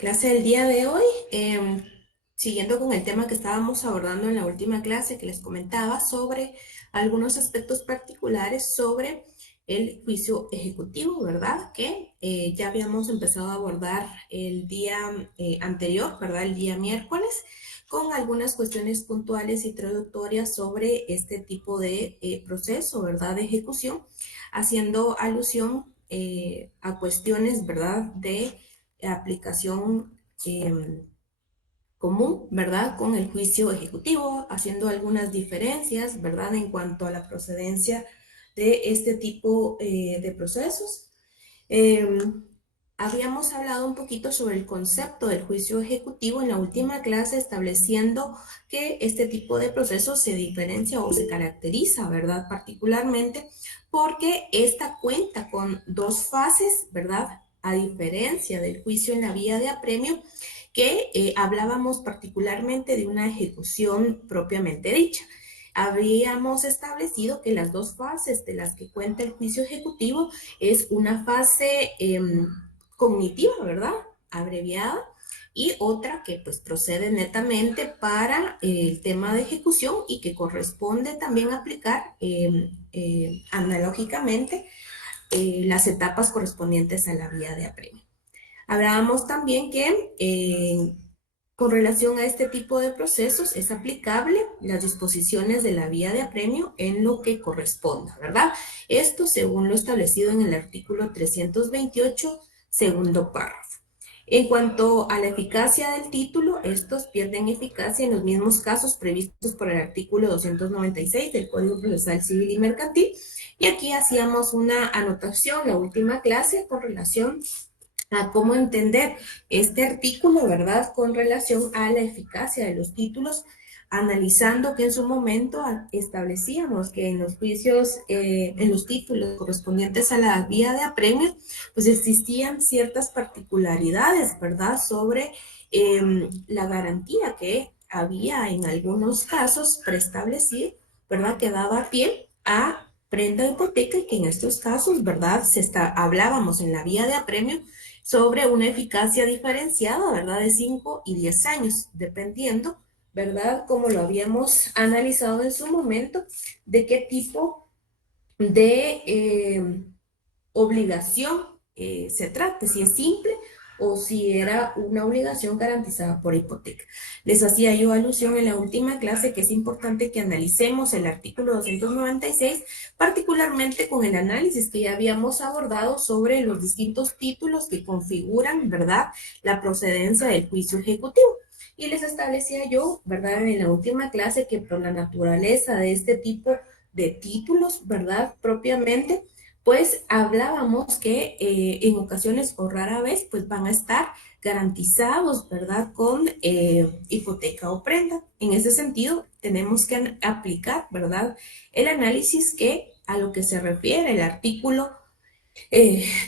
clase del día de hoy, siguiendo con el tema que estábamos abordando en la última clase que les comentaba sobre algunos aspectos particulares sobre el juicio ejecutivo, ¿verdad? Que ya habíamos empezado a abordar el día anterior, ¿verdad? El día miércoles, con algunas cuestiones puntuales y introductorias sobre este tipo de proceso, ¿verdad? De ejecución, haciendo alusión a cuestiones, ¿verdad? De aplicación común, ¿verdad? Con el juicio ejecutivo, haciendo algunas diferencias, ¿verdad? En cuanto a la procedencia de este tipo de procesos. Eh, Habíamos hablado un poquito sobre el concepto del juicio ejecutivo en la última clase, estableciendo que este tipo de procesos se diferencia o se caracteriza, ¿verdad? Particularmente porque esta cuenta con dos fases, ¿verdad? A diferencia del juicio en la vía de apremio, que hablábamos particularmente de una ejecución propiamente dicha. Habíamos establecido que las dos fases de las que cuenta el juicio ejecutivo es una fase cognitiva, ¿verdad? Abreviada, y otra que pues procede netamente para el tema de ejecución y que corresponde también aplicar analógicamente las etapas correspondientes a la vía de apremio. Hablábamos también que con relación a este tipo de procesos es aplicable las disposiciones de la vía de apremio en lo que corresponda, ¿verdad? Esto según lo establecido en el artículo 328, segundo párrafo. En cuanto a la eficacia del título, estos pierden eficacia en los mismos casos previstos por el artículo 296 del Código Procesal Civil y Mercantil. Y aquí hacíamos una anotación, la última clase, con relación a cómo entender este artículo, ¿verdad? Con relación a la eficacia de los títulos, analizando que en su momento establecíamos que en los juicios, en los títulos correspondientes a la vía de apremio, pues existían ciertas particularidades, ¿verdad? Sobre la garantía que había en algunos casos preestablecida, ¿verdad? Que daba pie a prenda de hipoteca y que en estos casos, ¿verdad? Hablábamos en la vía de apremio sobre una eficacia diferenciada, ¿verdad? De 5 y 10 años, dependiendo, ¿verdad? Como lo habíamos analizado en su momento, de qué tipo de obligación se trate, si es simple o si era una obligación garantizada por hipoteca. Les hacía yo alusión en la última clase que es importante que analicemos el artículo 296, particularmente con el análisis que ya habíamos abordado sobre los distintos títulos que configuran, ¿verdad?, la procedencia del juicio ejecutivo. Y les establecía yo, ¿verdad?, en la última clase que por la naturaleza de este tipo de títulos, ¿verdad?, propiamente, pues hablábamos que en ocasiones o rara vez pues van a estar garantizados, ¿verdad? Con hipoteca o prenda. En ese sentido, tenemos que aplicar, ¿verdad? El análisis que a lo que se refiere el artículo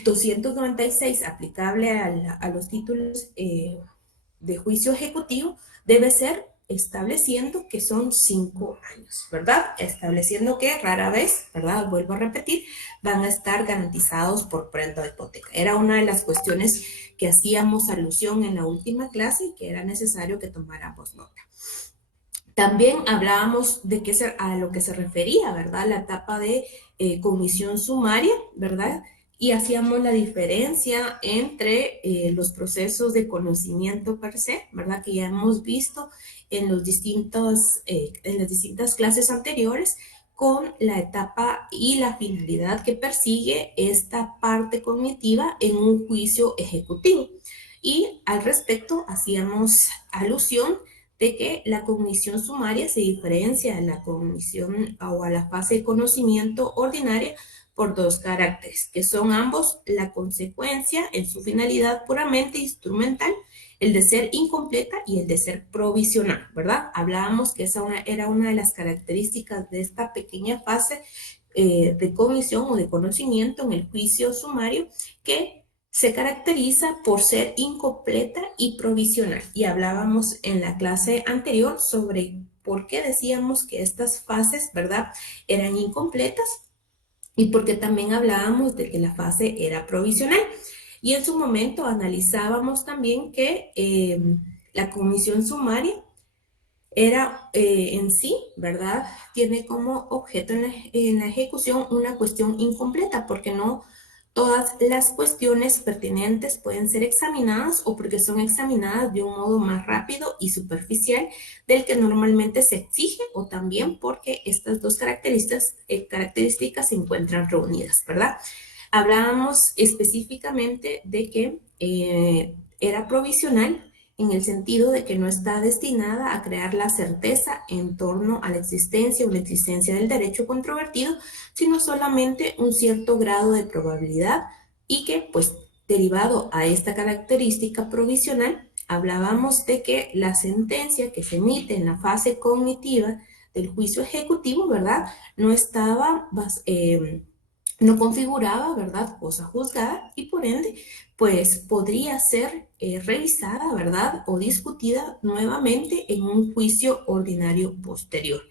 296 aplicable a los títulos de juicio ejecutivo debe ser estableciendo que son 5 años, ¿verdad? Estableciendo que rara vez, ¿verdad? Vuelvo a repetir, van a estar garantizados por prenda de hipoteca. Era una de las cuestiones que hacíamos alusión en la última clase y que era necesario que tomáramos nota. También hablábamos de a lo que se refería, ¿verdad? La etapa de comisión sumaria, ¿verdad? Y hacíamos la diferencia entre los procesos de conocimiento per se, ¿verdad? Que ya hemos visto en las distintas clases anteriores, con la etapa y la finalidad que persigue esta parte cognitiva en un juicio ejecutivo. Y al respecto hacíamos alusión de que la cognición sumaria se diferencia de la cognición o a la fase de conocimiento ordinaria por dos caracteres, que son ambos la consecuencia en su finalidad puramente instrumental, el de ser incompleta y el de ser provisional, ¿verdad? Hablábamos que esa era una de las características de esta pequeña fase de cognición o de conocimiento en el juicio sumario, que se caracteriza por ser incompleta y provisional. Y hablábamos en la clase anterior sobre por qué decíamos que estas fases, ¿verdad?, eran incompletas y porque también hablábamos de que la fase era provisional. Y en su momento analizábamos también que la comisión sumaria era en sí, ¿verdad? Tiene como objeto en la ejecución una cuestión incompleta, porque no todas las cuestiones pertinentes pueden ser examinadas o porque son examinadas de un modo más rápido y superficial del que normalmente se exige, o también porque estas dos características se encuentran reunidas, ¿verdad? Hablábamos específicamente de que era provisional en el sentido de que no está destinada a crear la certeza en torno a la existencia o la existencia del derecho controvertido, sino solamente un cierto grado de probabilidad, y que, pues, derivado a esta característica provisional, hablábamos de que la sentencia que se emite en la fase cognitiva del juicio ejecutivo, ¿verdad? No estaba no configuraba, ¿verdad?, cosa juzgada, y por ende, pues podría ser revisada, ¿verdad?, o discutida nuevamente en un juicio ordinario posterior,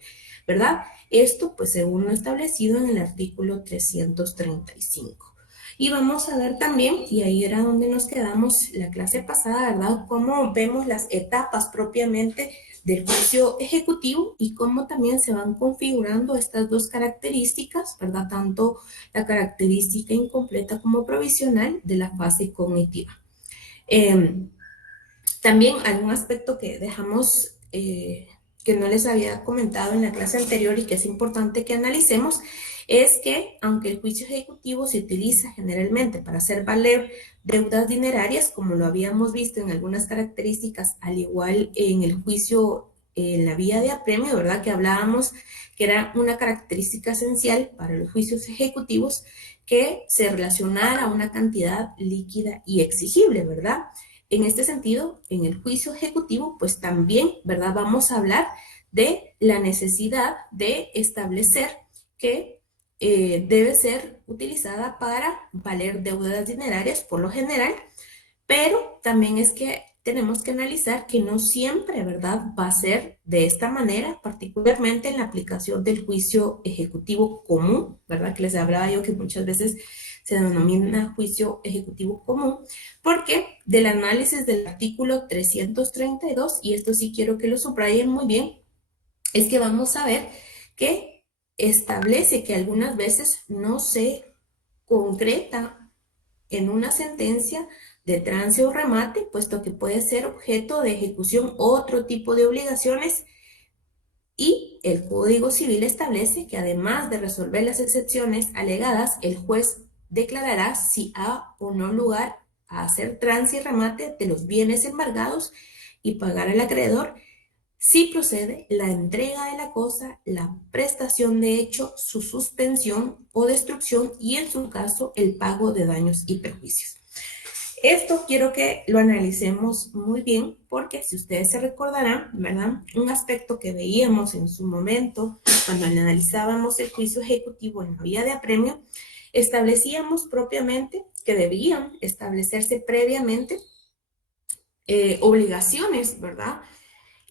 ¿verdad? Esto, pues, según lo establecido en el artículo 335. Y vamos a ver también, y ahí era donde nos quedamos la clase pasada, ¿verdad?, cómo vemos las etapas propiamente del juicio ejecutivo y cómo también se van configurando estas dos características, ¿verdad? Tanto la característica incompleta como provisional de la fase cognitiva. También algún aspecto que dejamos, que no les había comentado en la clase anterior y que es importante que analicemos, es que aunque el juicio ejecutivo se utiliza generalmente para hacer valer deudas dinerarias, como lo habíamos visto en algunas características, al igual en el juicio en la vía de apremio, ¿verdad?, que hablábamos que era una característica esencial para los juicios ejecutivos que se relacionara a una cantidad líquida y exigible, ¿verdad? En este sentido, en el juicio ejecutivo, pues también, ¿verdad?, vamos a hablar de la necesidad de establecer que debe ser utilizada para valer deudas dinerarias por lo general, pero también es que tenemos que analizar que no siempre, ¿verdad?, va a ser de esta manera, particularmente en la aplicación del juicio ejecutivo común, ¿verdad?, que les hablaba yo que muchas veces se denomina juicio ejecutivo común, porque del análisis del artículo 332, y esto sí quiero que lo subrayen muy bien, es que vamos a ver que establece que algunas veces no se concreta en una sentencia de trance o remate, puesto que puede ser objeto de ejecución otro tipo de obligaciones, y el Código Civil establece que además de resolver las excepciones alegadas, el juez declarará si ha o no lugar a hacer trance y remate de los bienes embargados y pagar al acreedor si procede la entrega de la cosa, la prestación de hecho, su suspensión o destrucción, y en su caso el pago de daños y perjuicios. Esto quiero que lo analicemos muy bien, porque si ustedes se recordarán, ¿verdad?, un aspecto que veíamos en su momento cuando analizábamos el juicio ejecutivo en la vía de apremio, establecíamos propiamente que debían establecerse previamente obligaciones, ¿verdad?,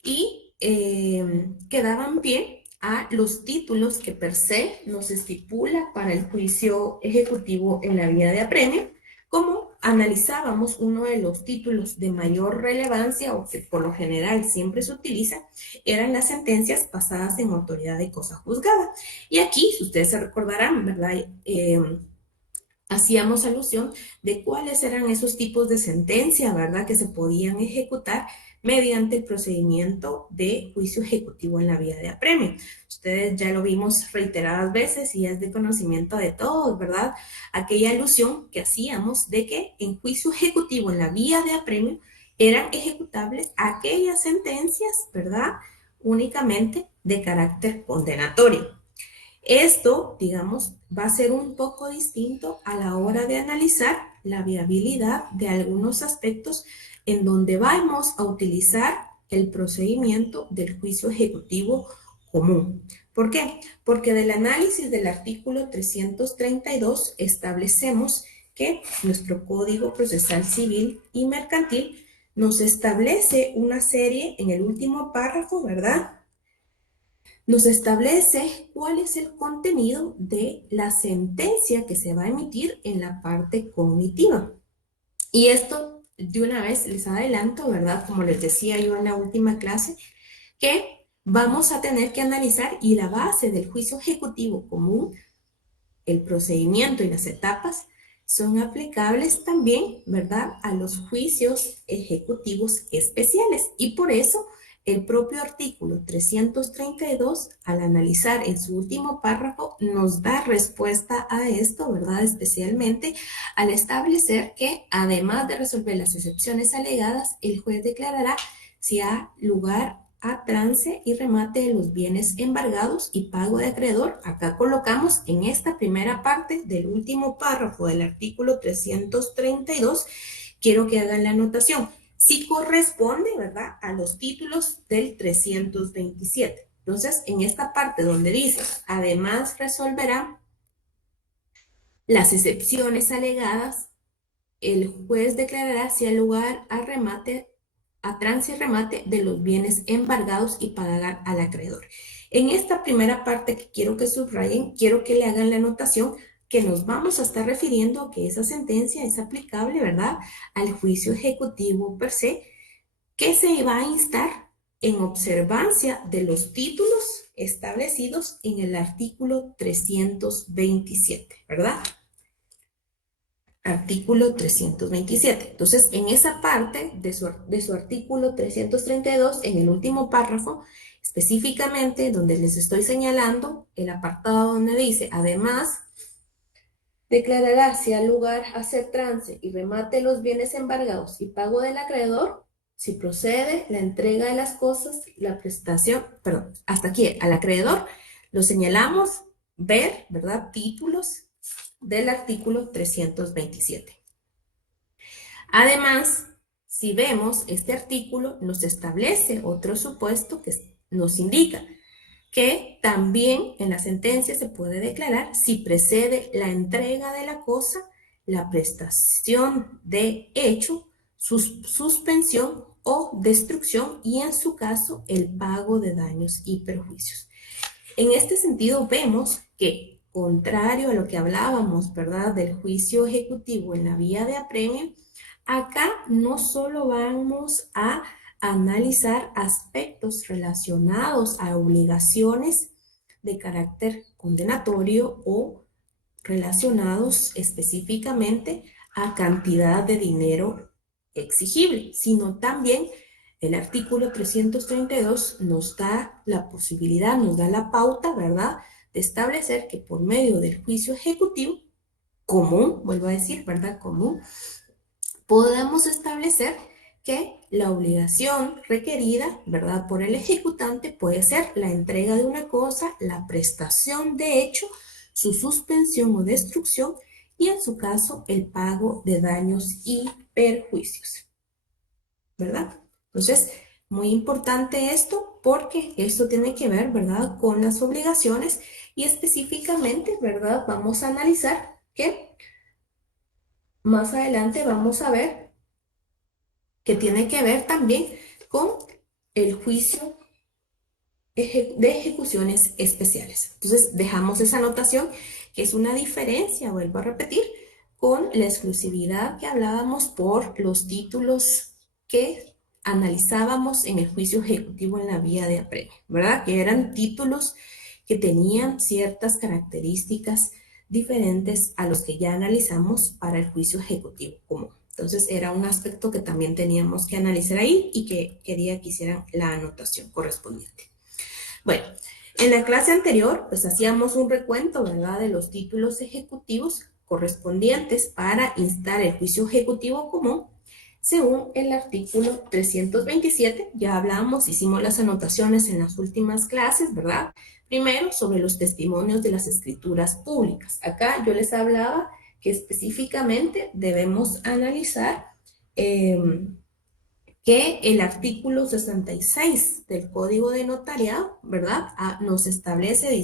y que daban pie a los títulos que per se nos estipula para el juicio ejecutivo en la vía de apremio. Como analizábamos, uno de los títulos de mayor relevancia, o que por lo general siempre se utiliza, eran las sentencias pasadas en autoridad de cosa juzgada. Y aquí, si ustedes se recordarán, ¿verdad?, hacíamos alusión de cuáles eran esos tipos de sentencia, ¿verdad?, que se podían ejecutar mediante el procedimiento de juicio ejecutivo en la vía de apremio. Ustedes ya lo vimos reiteradas veces y es de conocimiento de todos, ¿verdad?, aquella alusión que hacíamos de que en juicio ejecutivo en la vía de apremio eran ejecutables aquellas sentencias, ¿verdad?, únicamente de carácter condenatorio. Esto, digamos, va a ser un poco distinto a la hora de analizar la viabilidad de algunos aspectos en donde vamos a utilizar el procedimiento del juicio ejecutivo común. ¿Por qué? Porque del análisis del artículo 332 establecemos que nuestro Código Procesal Civil y Mercantil nos establece una serie, en el último párrafo, ¿verdad?, nos establece cuál es el contenido de la sentencia que se va a emitir en la parte cognitiva. Y esto de una vez les adelanto, ¿verdad? Como les decía yo en la última clase, que vamos a tener que analizar y la base del juicio ejecutivo común, el procedimiento y las etapas son aplicables también, ¿verdad?, a los juicios ejecutivos especiales. Y por eso el propio artículo 332, al analizar en su último párrafo, nos da respuesta a esto, ¿verdad?, especialmente al establecer que, además de resolver las excepciones alegadas, el juez declarará si ha lugar a trance y remate de los bienes embargados y pago de acreedor. Acá colocamos en esta primera parte del último párrafo del artículo 332, quiero que hagan la anotación, si corresponde, ¿verdad?, a los títulos del 327. Entonces, en esta parte donde dice, además resolverá las excepciones alegadas, el juez declarará si hay lugar a trance y remate de los bienes embargados y pagar al acreedor. En esta primera parte que quiero que subrayen, quiero que le hagan la anotación que nos vamos a estar refiriendo a que esa sentencia es aplicable, ¿verdad?, al juicio ejecutivo per se, que se va a instar en observancia de los títulos establecidos en el artículo 327, ¿verdad? Artículo 327. Entonces, en esa parte de su artículo 332, en el último párrafo, específicamente donde les estoy señalando el apartado donde dice, además, declarará si ha lugar a hacer trance y remate los bienes embargados y pago del acreedor, si procede la entrega de las cosas, la prestación, perdón, hasta aquí, al acreedor, lo señalamos, ver, ¿verdad?, títulos del artículo 327. Además, si vemos, este artículo nos establece otro supuesto que nos indica que también en la sentencia se puede declarar si precede la entrega de la cosa, la prestación de hecho, suspensión o destrucción y en su caso el pago de daños y perjuicios. En este sentido vemos que, contrario a lo que hablábamos, ¿verdad?, del juicio ejecutivo en la vía de apremio, acá no solo vamos a analizar aspectos relacionados a obligaciones de carácter condenatorio o relacionados específicamente a cantidad de dinero exigible, sino también el artículo 332 nos da la posibilidad, nos da la pauta, ¿verdad?, de establecer que por medio del juicio ejecutivo común, vuelvo a decir, ¿verdad?, común, podemos establecer que la obligación requerida, ¿verdad?, por el ejecutante puede ser la entrega de una cosa, la prestación de hecho, su suspensión o destrucción y en su caso el pago de daños y perjuicios, ¿verdad? Entonces, muy importante esto porque esto tiene que ver, ¿verdad?, con las obligaciones y específicamente, ¿verdad?, vamos a analizar que más adelante vamos a ver que tiene que ver también con el juicio de ejecuciones especiales. Entonces, dejamos esa anotación, que es una diferencia, vuelvo a repetir, con la exclusividad que hablábamos por los títulos que analizábamos en el juicio ejecutivo en la vía de apremio, ¿verdad? Que eran títulos que tenían ciertas características diferentes a los que ya analizamos para el juicio ejecutivo común. Entonces, era un aspecto que también teníamos que analizar ahí y que quería que hicieran la anotación correspondiente. Bueno, en la clase anterior, pues hacíamos un recuento, ¿verdad?, de los títulos ejecutivos correspondientes para instar el juicio ejecutivo común según el artículo 327. Ya hablamos, hicimos las anotaciones en las últimas clases, ¿verdad? Primero, sobre los testimonios de las escrituras públicas. Acá yo les hablaba que específicamente debemos analizar que el artículo 66 del Código de Notariado, ¿verdad?, nos establece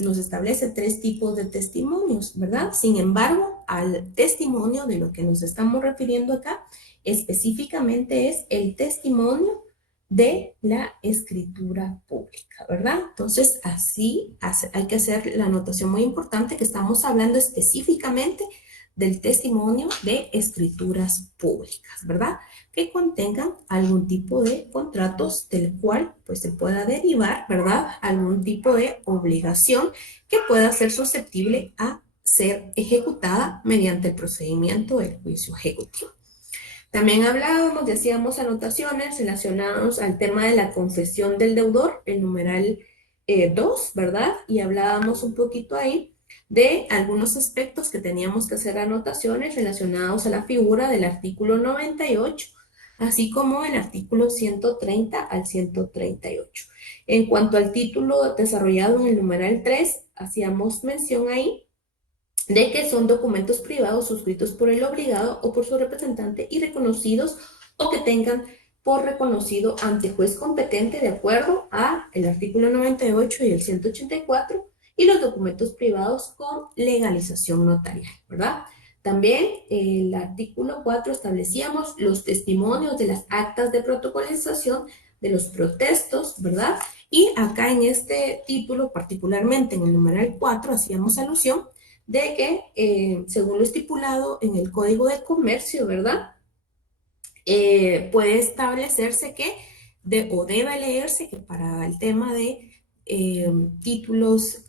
nos establece 3 tipos de testimonios, ¿verdad? Sin embargo, al testimonio de lo que nos estamos refiriendo acá, específicamente es el testimonio de la escritura pública, ¿verdad? Entonces, así hay que hacer la anotación muy importante que estamos hablando específicamente del testimonio de escrituras públicas, ¿verdad? Que contengan algún tipo de contratos del cual pues se pueda derivar, ¿verdad? Algún tipo de obligación que pueda ser susceptible a ser ejecutada mediante el procedimiento del juicio ejecutivo. También hablábamos y hacíamos anotaciones relacionadas al tema de la confesión del deudor, el numeral 2, ¿verdad? Y hablábamos un poquito ahí de algunos aspectos que teníamos que hacer anotaciones relacionados a la figura del artículo 98, así como el artículo 130 al 138. En cuanto al título desarrollado en el numeral 3, hacíamos mención ahí de que son documentos privados suscritos por el obligado o por su representante y reconocidos o que tengan por reconocido ante juez competente de acuerdo a el artículo 98 y el 184 y los documentos privados con legalización notarial, ¿verdad? También el artículo 4 establecíamos los testimonios de las actas de protocolización de los protestos, ¿verdad? Y acá en este título, particularmente en el numeral 4, hacíamos alusión de que, según lo estipulado en el Código de Comercio, ¿verdad? Puede establecerse que, o debe leerse que para el tema de títulos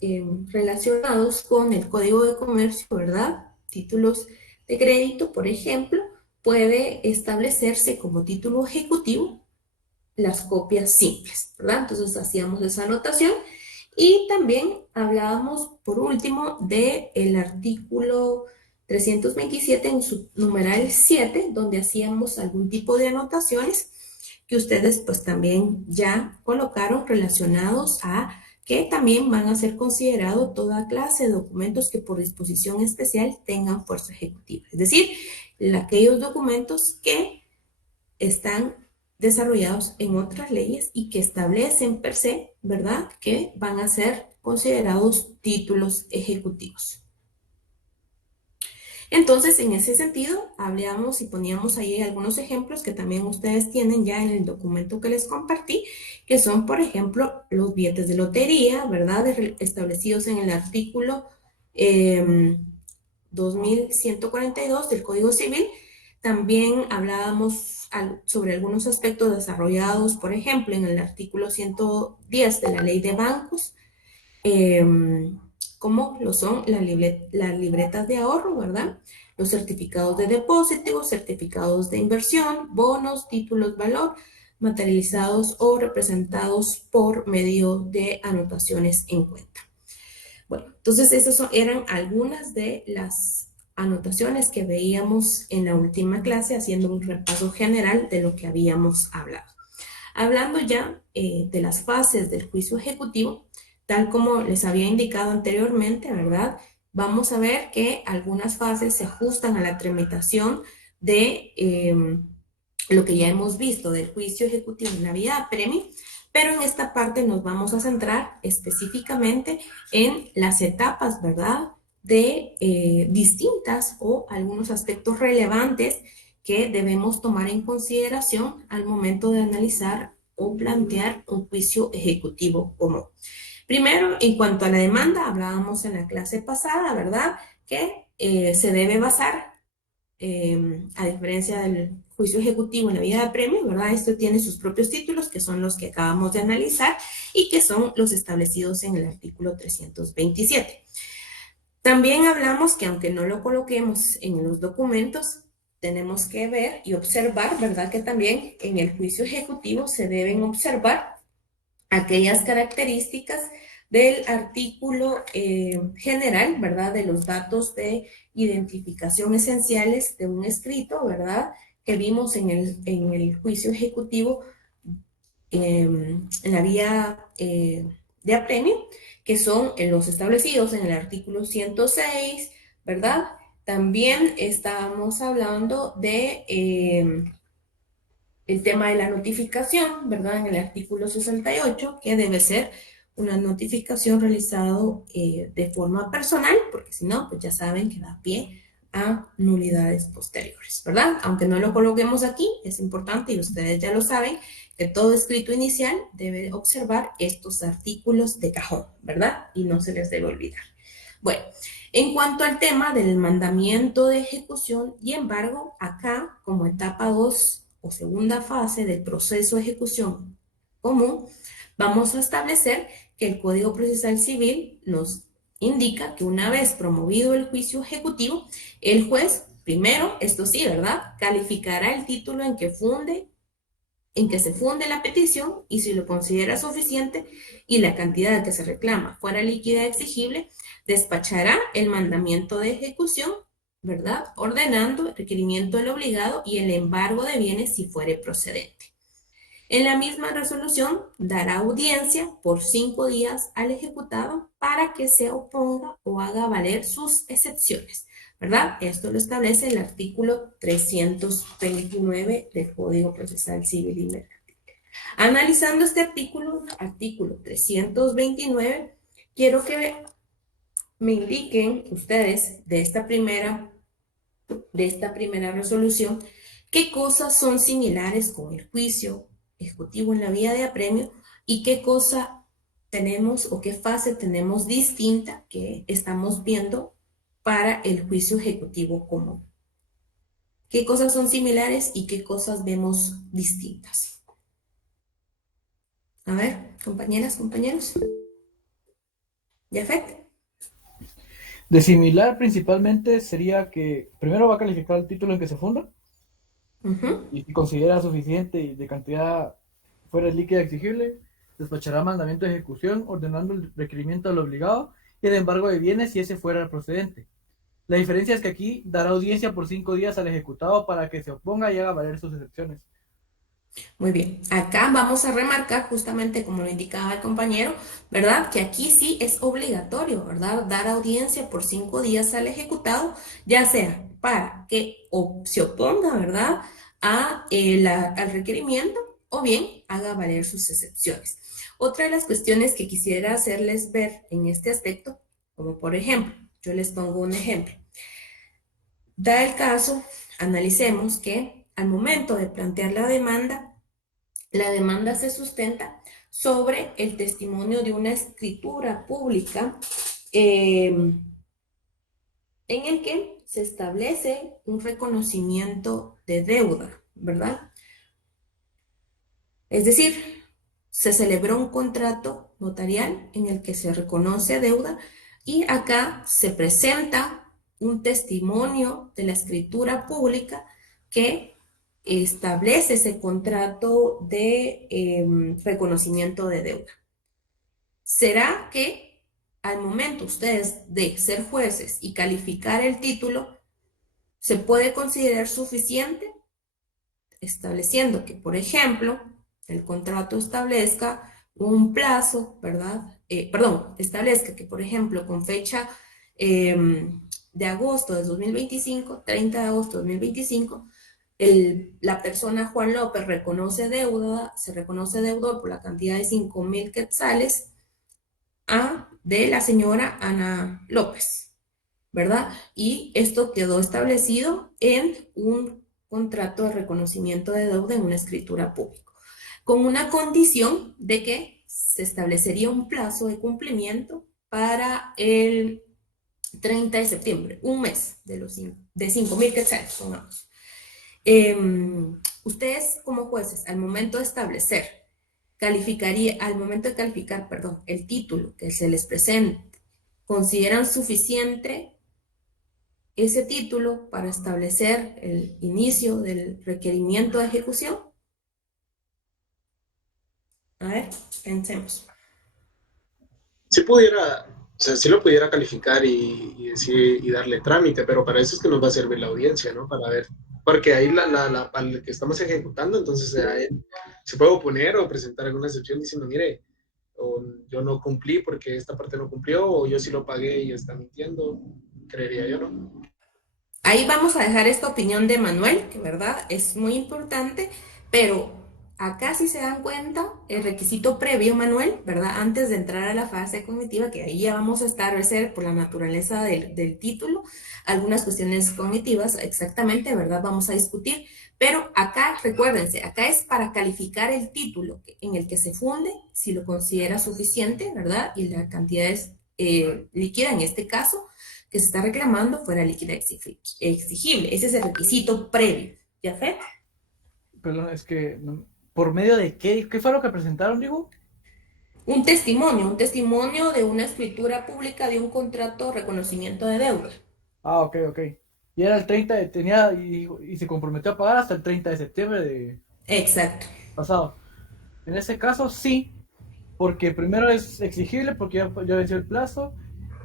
relacionados con el Código de Comercio, ¿verdad? Títulos de crédito, por ejemplo, puede establecerse como título ejecutivo las copias simples, ¿verdad? Entonces hacíamos esa anotación. Y también hablábamos, por último, del artículo 327 en su numeral 7, donde hacíamos algún tipo de anotaciones que ustedes pues también ya colocaron relacionados a que también van a ser considerados toda clase de documentos que por disposición especial tengan fuerza ejecutiva. Es decir, aquellos documentos que están desarrollados en otras leyes y que establecen per se, ¿verdad?, que van a ser considerados títulos ejecutivos. Entonces, en ese sentido, hablábamos y poníamos ahí algunos ejemplos que también ustedes tienen ya en el documento que les compartí, que son, por ejemplo, los billetes de lotería, ¿verdad?, establecidos en el artículo 2142 del Código Civil. También hablábamos sobre algunos aspectos desarrollados, por ejemplo, en el artículo 110 de la Ley de Bancos, como lo son las libretas de ahorro, ¿verdad? Los certificados de depósito, certificados de inversión, bonos, títulos valor, materializados o representados por medio de anotaciones en cuenta. Bueno, entonces esas eran algunas de las anotaciones que veíamos en la última clase, haciendo un repaso general de lo que habíamos hablado. Hablando ya de las fases del juicio ejecutivo, tal como les había indicado anteriormente, ¿verdad? Vamos a ver que algunas fases se ajustan a la tramitación de lo que ya hemos visto del juicio ejecutivo en la vía apremio, pero en esta parte nos vamos a centrar específicamente en las etapas, ¿verdad?, de distintas o algunos aspectos relevantes que debemos tomar en consideración al momento de analizar o plantear un juicio ejecutivo común. Primero, en cuanto a la demanda, hablábamos en la clase pasada, ¿verdad?, que se debe basar, a diferencia del juicio ejecutivo en la vía de apremio, ¿verdad? Esto tiene sus propios títulos, que son los que acabamos de analizar y que son los establecidos en el artículo 327. También hablamos que aunque no lo coloquemos en los documentos, tenemos que ver y observar, ¿verdad?, que también en el juicio ejecutivo se deben observar aquellas características del artículo general, ¿verdad?, de los datos de identificación esenciales de un escrito, ¿verdad?, que vimos en el juicio ejecutivo en la vía de apremio, que son los establecidos en el artículo 106, ¿verdad? También estábamos hablando de el tema de la notificación, ¿verdad? En el artículo 68, que debe ser una notificación realizada de forma personal, porque si no, pues ya saben que da pie a nulidades posteriores, ¿verdad? Aunque no lo coloquemos aquí, es importante y ustedes ya lo saben, que todo escrito inicial debe observar estos artículos de cajón, ¿verdad? Y no se les debe olvidar. Bueno, En cuanto al tema del mandamiento de ejecución y embargo, acá, como etapa 2 o segunda fase del proceso de ejecución común, vamos a establecer que el Código Procesal Civil nos indica que una vez promovido el juicio ejecutivo, el juez, primero, esto sí, ¿verdad?, calificará el título en que se funde la petición y si lo considera suficiente y la cantidad que se reclama fuera líquida exigible, despachará el mandamiento de ejecución, ¿verdad?, ordenando el requerimiento del obligado y el embargo de bienes si fuere procedente. En la misma resolución dará audiencia por 5 días al ejecutado para que se oponga o haga valer sus excepciones, ¿verdad? Esto lo establece el artículo 329 del Código Procesal Civil y Mercantil. Analizando este artículo 329, quiero que me indiquen ustedes de esta primera resolución qué cosas son similares con el juicio ejecutivo en la vía de apremio y qué cosa tenemos o qué fase tenemos distinta que estamos viendo para el juicio ejecutivo común. ¿Qué cosas son similares y qué cosas vemos distintas? A ver, compañeras, compañeros. ¿Yafet? De similar principalmente sería que primero va a calificar el título en que se funda y si considera suficiente y de cantidad fuera líquida exigible, despachará mandamiento de ejecución ordenando el requerimiento del obligado y el embargo de bienes si ese fuera el procedente. La diferencia es que aquí dará audiencia por 5 días al ejecutado para que se oponga y haga valer sus excepciones. Muy bien, acá vamos a remarcar justamente como lo indicaba el compañero, ¿verdad? Que aquí sí es obligatorio, ¿verdad? Dar audiencia por 5 días al ejecutado, ya sea para que se oponga, ¿verdad? Al requerimiento o bien haga valer sus excepciones. Otra de las cuestiones que quisiera hacerles ver en este aspecto, como por ejemplo, yo les pongo un ejemplo. Da el caso, analicemos que al momento de plantear la demanda se sustenta sobre el testimonio de una escritura pública en el que se establece un reconocimiento de deuda, ¿verdad? Es decir, se celebró un contrato notarial en el que se reconoce deuda y acá se presenta un testimonio de la escritura pública que establece ese contrato de reconocimiento de deuda. ¿Será que al momento ustedes de ser jueces y calificar el título, se puede considerar suficiente estableciendo que, por ejemplo, el contrato establezca un plazo, ¿verdad? Establezca que, por ejemplo, con fecha de agosto de 2025, 30 de agosto de 2025, la persona Juan López se reconoce deudor por la cantidad de 5,000 quetzales de la señora Ana López, ¿verdad? Y esto quedó establecido en un contrato de reconocimiento de deuda en una escritura pública, con una condición de que se establecería un plazo de cumplimiento para el 30 de septiembre, un mes de 5,000 quetzales, pongamos. Ustedes como jueces, al momento de calificar, perdón, el título que se les presente, ¿consideran suficiente ese título para establecer el inicio del requerimiento de ejecución? A ver, pensemos. Sí pudiera, o sea, sí lo pudiera calificar decir, y darle trámite, pero para eso es que nos va a servir la audiencia, ¿no? Para ver, porque ahí al que estamos ejecutando, entonces a él se puede oponer o presentar alguna excepción diciendo, mire, o yo no cumplí porque esta parte no cumplió, o yo sí lo pagué y está mintiendo, creería yo, ¿no? Ahí vamos a dejar esta opinión de Manuel, que verdad es muy importante, pero acá si se dan cuenta, el requisito previo, Manuel, ¿verdad? Antes de entrar a la fase cognitiva, que ahí ya vamos a establecer por la naturaleza del título, algunas cuestiones cognitivas, exactamente, ¿verdad? Vamos a discutir, pero acá, recuérdense, acá es para calificar el título en el que se funde, si lo considera suficiente, ¿verdad? Y la cantidad es líquida en este caso que se está reclamando fuera líquida exigible. Ese es el requisito previo. ¿Ya fue? Perdón, es que, ¿por medio de qué? ¿Qué fue lo que presentaron, digo? Un testimonio de una escritura pública de un contrato de reconocimiento de deuda. Ah, ok, ok. Y era el 30 tenía, y se comprometió a pagar hasta el 30 de septiembre de Exacto. pasado. En ese caso, sí, porque primero es exigible porque ya venció el plazo.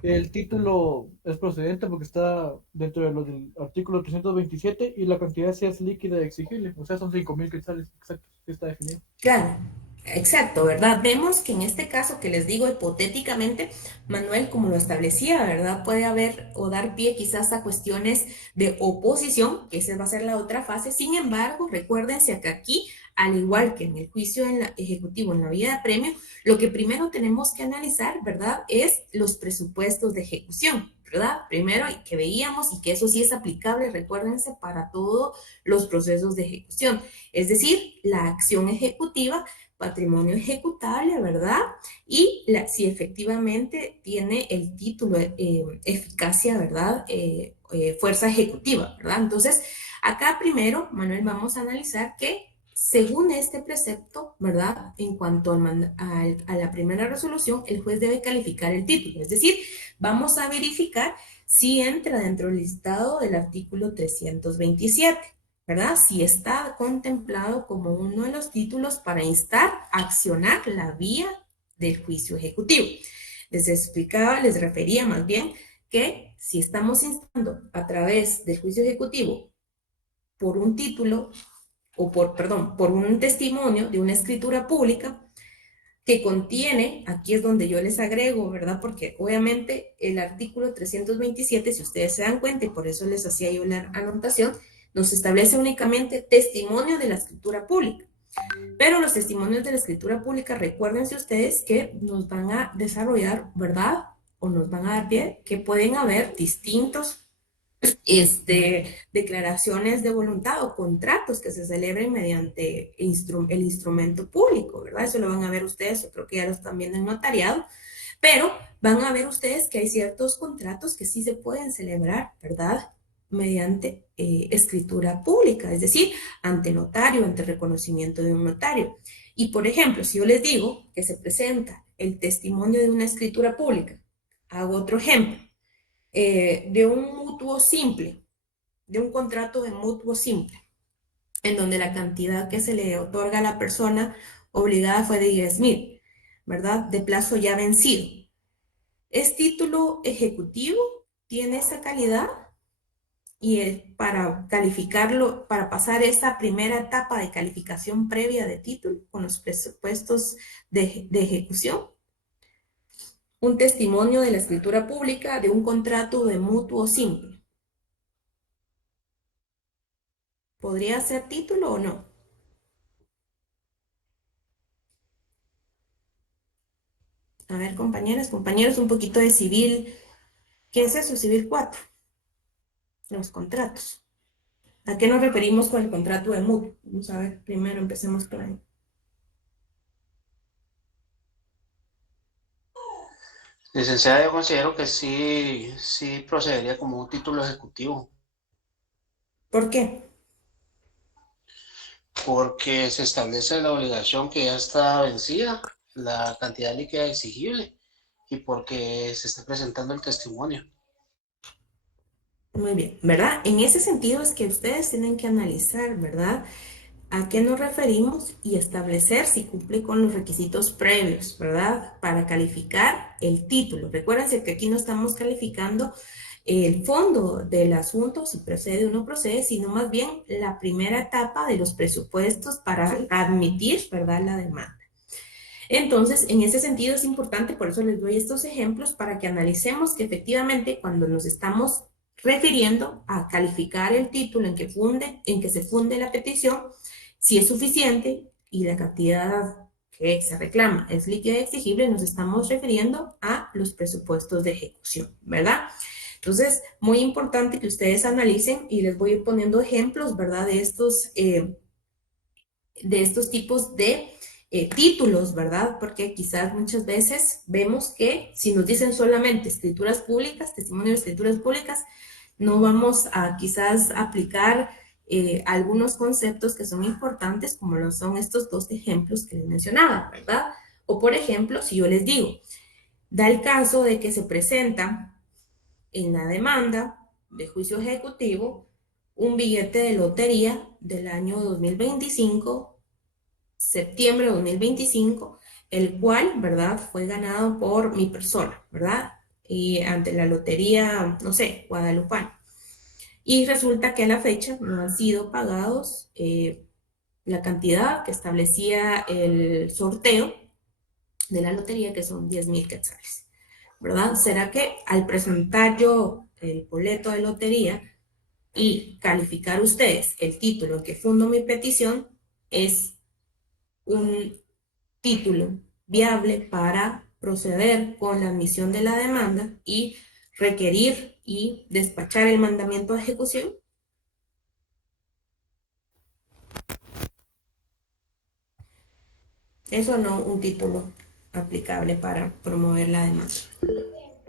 El título es procedente porque está dentro de los del artículo 327 y la cantidad sí es líquida y exigible. O sea, son 5.000 quetzales, exacto, sí está definido. Claro, exacto, ¿verdad? Vemos que en este caso que les digo hipotéticamente, Manuel, como lo establecía, ¿verdad? Puede haber o dar pie quizás a cuestiones de oposición, que esa va a ser la otra fase. Sin embargo, recuérdense que aquí, al igual que en el juicio ejecutivo en la vía de apremio, lo que primero tenemos que analizar, ¿verdad? Es los presupuestos de ejecución. ¿Verdad? Primero, y que veíamos, y que eso sí es aplicable, recuérdense, para todos los procesos de ejecución. Es decir, la acción ejecutiva, patrimonio ejecutable, ¿verdad? Y si efectivamente tiene el título eficacia, ¿verdad? Fuerza ejecutiva, ¿verdad? Entonces, acá primero, Manuel, vamos a analizar que según este precepto, ¿verdad? En cuanto a la primera resolución, el juez debe calificar el título, es decir, vamos a verificar si entra dentro del listado del artículo 327. ¿Verdad? Si está contemplado como uno de los títulos para instar a accionar la vía del juicio ejecutivo. Les explicaba, les refería más bien que si estamos instando a través del juicio ejecutivo por un título o por un testimonio de una escritura pública que contiene, aquí es donde yo les agrego, ¿verdad? Porque obviamente el artículo 327, si ustedes se dan cuenta, y por eso les hacía yo la anotación, nos establece únicamente testimonio de la escritura pública. Pero los testimonios de la escritura pública, recuérdense ustedes que nos van a desarrollar, ¿verdad? O nos van a dar pie que pueden haber distintos declaraciones de voluntad o contratos que se celebren mediante el instrumento público, ¿verdad? Eso lo van a ver ustedes, yo creo que ya lo están viendo en notariado, pero van a ver ustedes que hay ciertos contratos que sí se pueden celebrar, ¿verdad? Mediante escritura pública, es decir, ante notario, ante reconocimiento de un notario. Y por ejemplo, si yo les digo que se presenta el testimonio de una escritura pública, hago otro ejemplo, de un mutuo simple, de un contrato de mutuo simple, en donde la cantidad que se le otorga a la persona obligada fue de 10.000, ¿verdad? De plazo ya vencido. ¿Es título ejecutivo? ¿Tiene esa calidad? Y para calificarlo, para pasar esa primera etapa de calificación previa de título con los presupuestos de ejecución, un testimonio de la escritura pública de un contrato de mutuo simple. ¿Podría ser título o no? A ver, compañeros, un poquito de civil. ¿Qué es eso? Civil 4. Los contratos. ¿A qué nos referimos con el contrato de mutuo? Vamos a ver, primero empecemos por ahí. Licenciada, yo considero que sí procedería como un título ejecutivo, ¿Por qué? porque se establece la obligación que ya está vencida, la cantidad líquida exigible, y porque se está presentando el testimonio. Muy bien, ¿verdad? En ese sentido es que ustedes tienen que analizar, ¿verdad? A qué nos referimos y establecer si cumple con los requisitos previos, ¿verdad? Para calificar el título. Recuérdense que aquí no estamos calificando el fondo del asunto, si procede o no procede, sino más bien la primera etapa de los presupuestos para admitir, ¿verdad?, la demanda. Entonces, en ese sentido es importante, por eso les doy estos ejemplos para que analicemos que efectivamente cuando nos estamos refiriendo a calificar el título en que se funde la petición, si es suficiente y la cantidad que se reclama es líquida y exigible, nos estamos refiriendo a los presupuestos de ejecución, ¿verdad? Entonces, muy importante que ustedes analicen y les voy a ir poniendo ejemplos, ¿verdad? De estos tipos de títulos, ¿verdad? Porque quizás muchas veces vemos que si nos dicen solamente escrituras públicas, testimonio de escrituras públicas, no vamos a quizás aplicar algunos conceptos que son importantes, como lo son estos dos ejemplos que les mencionaba, ¿verdad? O por ejemplo, si yo les digo, da el caso de que se presenta en la demanda de juicio ejecutivo un billete de lotería del año 2025, septiembre de 2025, el cual, ¿verdad?, fue ganado por mi persona, ¿verdad? Y ante la lotería, no sé, guadalupana. Y resulta que a la fecha no han sido pagados la cantidad que establecía el sorteo de la lotería, que son 10,000 quetzales, ¿verdad? ¿Será que al presentar yo el boleto de lotería y calificar ustedes el título en que fundo mi petición es un título viable para proceder con la admisión de la demanda y requerir y despachar el mandamiento de ejecución? Eso no un título aplicable para promover la demanda.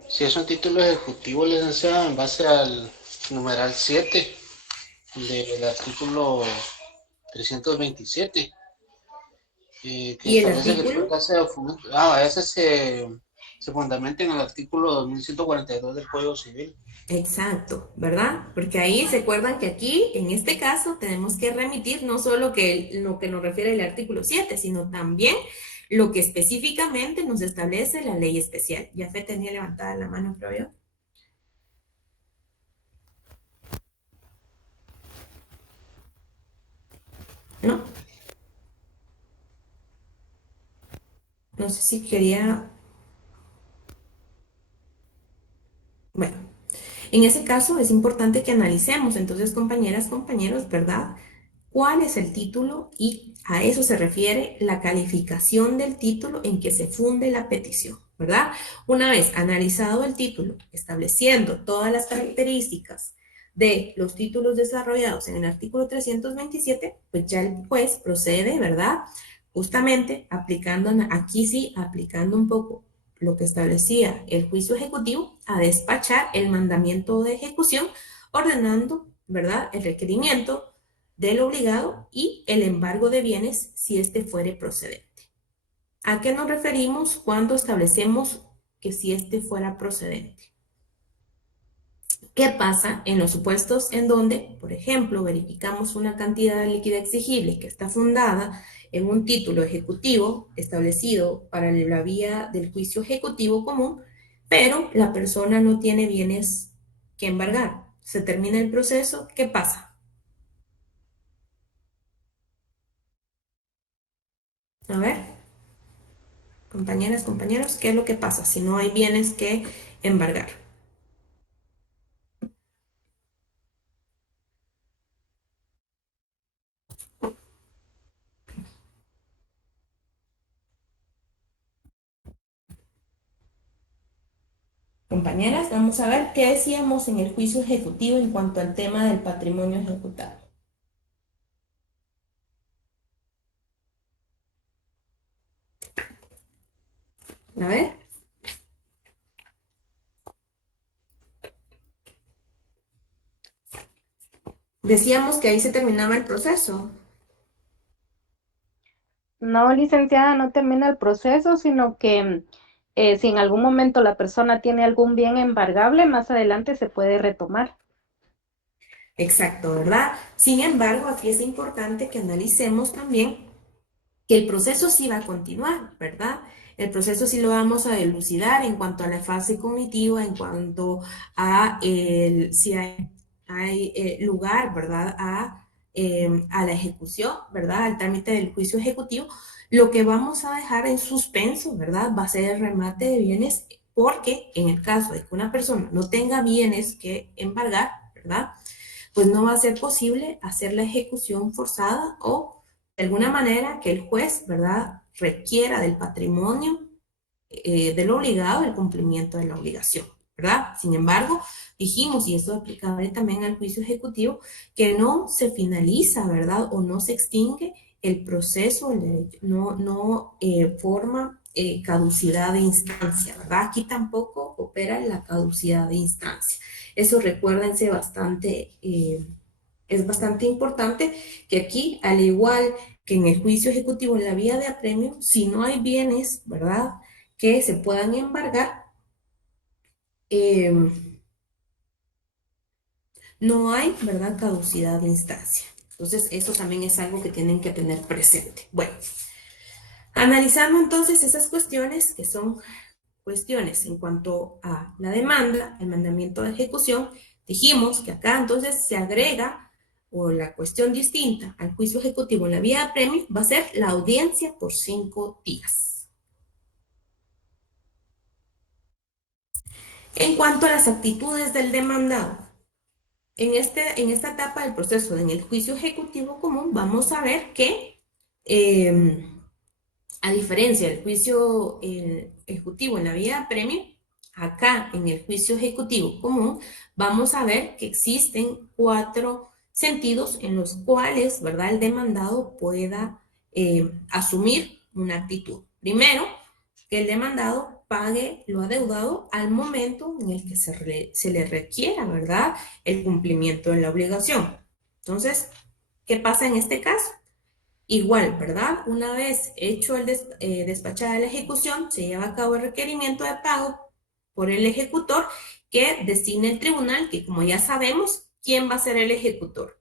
Si es un título ejecutivo, licenciada, en base al numeral 7 del artículo 327, que Y el establece que todo artículo, caso de fomento, ese se fundamenta en el artículo 2142 del Código Civil. exacto, ¿verdad? Porque ahí se acuerdan que aquí, en este caso, tenemos que remitir no solo lo que nos refiere el artículo 7, sino también lo que específicamente nos establece la ley especial. Ya Fe tenía levantada la mano, creo yo. ¿No? No sé si quería... Bueno, en ese caso es importante que analicemos, entonces, compañeras, compañeros, ¿verdad? ¿Cuál es el título? Y a eso se refiere la calificación del título en que se funde la petición, ¿verdad? Una vez analizado el título, estableciendo todas las características de los títulos desarrollados en el artículo 327, pues ya el juez procede, ¿verdad? Justamente aplicando, aquí sí, aplicando un poco lo que establecía el juicio ejecutivo, a despachar el mandamiento de ejecución, ordenando, ¿verdad?, el requerimiento del obligado y el embargo de bienes si éste fuere procedente. ¿A qué nos referimos cuando establecemos que si éste fuera procedente? ¿Qué pasa en los supuestos en donde, por ejemplo, verificamos una cantidad de líquida exigible que está fundada en un título ejecutivo establecido para la vía del juicio ejecutivo común, pero la persona no tiene bienes que embargar? Se termina el proceso, ¿qué pasa? A ver, compañeras, compañeros, ¿qué es lo que pasa si no hay bienes que embargar? Compañeras, vamos a ver qué decíamos en el juicio ejecutivo en cuanto al tema del patrimonio ejecutado. A ver. Decíamos que ahí se terminaba el proceso. No, licenciada, no termina el proceso, sino que si en algún momento la persona tiene algún bien embargable, más adelante se puede retomar. Exacto, ¿verdad? Sin embargo, aquí es importante que analicemos también que el proceso sí va a continuar, ¿verdad? El proceso sí lo vamos a elucidar en cuanto a la fase cognitiva, en cuanto a si hay lugar, ¿verdad? A la ejecución, ¿verdad? Al trámite del juicio ejecutivo. Lo que vamos a dejar en suspenso, ¿verdad? Va a ser el remate de bienes, porque en el caso de que una persona no tenga bienes que embargar, ¿verdad?, pues no va a ser posible hacer la ejecución forzada o de alguna manera que el juez, ¿verdad?, requiera del patrimonio del obligado el cumplimiento de la obligación, ¿verdad? Sin embargo, dijimos, y esto es aplicable también al juicio ejecutivo, que no se finaliza, ¿verdad?, o no se extingue el proceso, el derecho, no forma caducidad de instancia, ¿verdad? Aquí tampoco opera la caducidad de instancia. Eso recuérdense bastante, es bastante importante que aquí, al igual que en el juicio ejecutivo en la vía de apremio, si no hay bienes, ¿verdad?, que se puedan embargar, no hay, ¿verdad?, caducidad de instancia. Entonces, eso también es algo que tienen que tener presente. Bueno, analizando entonces esas cuestiones, que son cuestiones en cuanto a la demanda, el mandamiento de ejecución, dijimos que acá entonces se agrega, o la cuestión distinta al juicio ejecutivo en la vía de apremio, va a ser la audiencia por 5 días. En cuanto a las actitudes del demandado, en esta etapa del proceso, en el juicio ejecutivo común, vamos a ver que, a diferencia del juicio ejecutivo en la vía de apremio, acá en el juicio ejecutivo común, vamos a ver que existen 4 sentidos en los cuales, ¿verdad?, el demandado pueda asumir una actitud. Primero, que el demandado pague lo adeudado al momento en el que se le requiera, ¿verdad?, el cumplimiento de la obligación. Entonces, ¿qué pasa en este caso? Igual, ¿verdad? Una vez hecho despachada la ejecución, se lleva a cabo el requerimiento de pago por el ejecutor, que designe el tribunal, que como ya sabemos, ¿quién va a ser el ejecutor?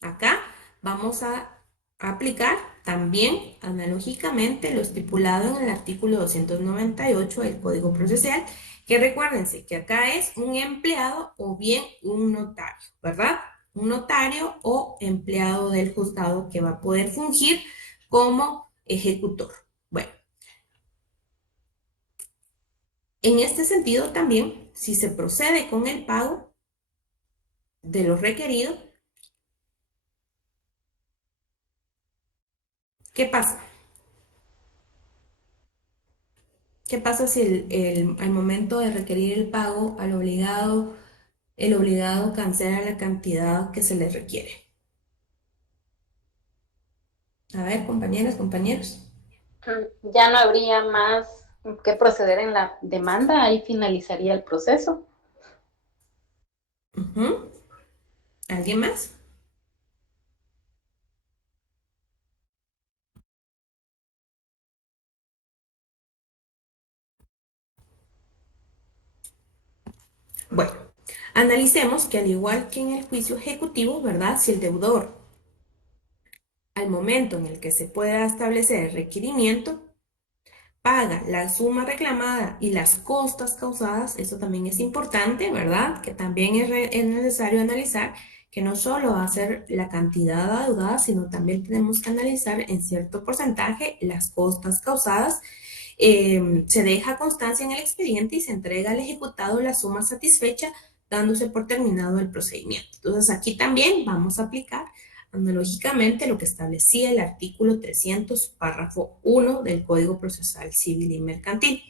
Acá vamos a aplicar también analógicamente lo estipulado en el artículo 298 del Código Procesal, que recuérdense que acá es un empleado o bien un notario, ¿verdad? Un notario o empleado del juzgado que va a poder fungir como ejecutor. Bueno, en este sentido también, si se procede con el pago de lo requerido, ¿qué pasa? ¿Qué pasa si al momento de requerir el pago el obligado cancela la cantidad que se le requiere? A ver, compañeras, compañeros. Ya no habría más que proceder en la demanda, ahí finalizaría el proceso. ¿Alguien más? Bueno, analicemos que al igual que en el juicio ejecutivo, ¿verdad? Si el deudor, al momento en el que se pueda establecer el requerimiento, paga la suma reclamada y las costas causadas, eso también es importante, ¿verdad? Que también es necesario analizar que no solo va a ser la cantidad adeudada, sino también tenemos que analizar en cierto porcentaje las costas causadas. Se deja constancia en el expediente y se entrega al ejecutado la suma satisfecha, dándose por terminado el procedimiento. Entonces, aquí también vamos a aplicar analógicamente lo que establecía el artículo 300, párrafo 1 del Código Procesal Civil y Mercantil.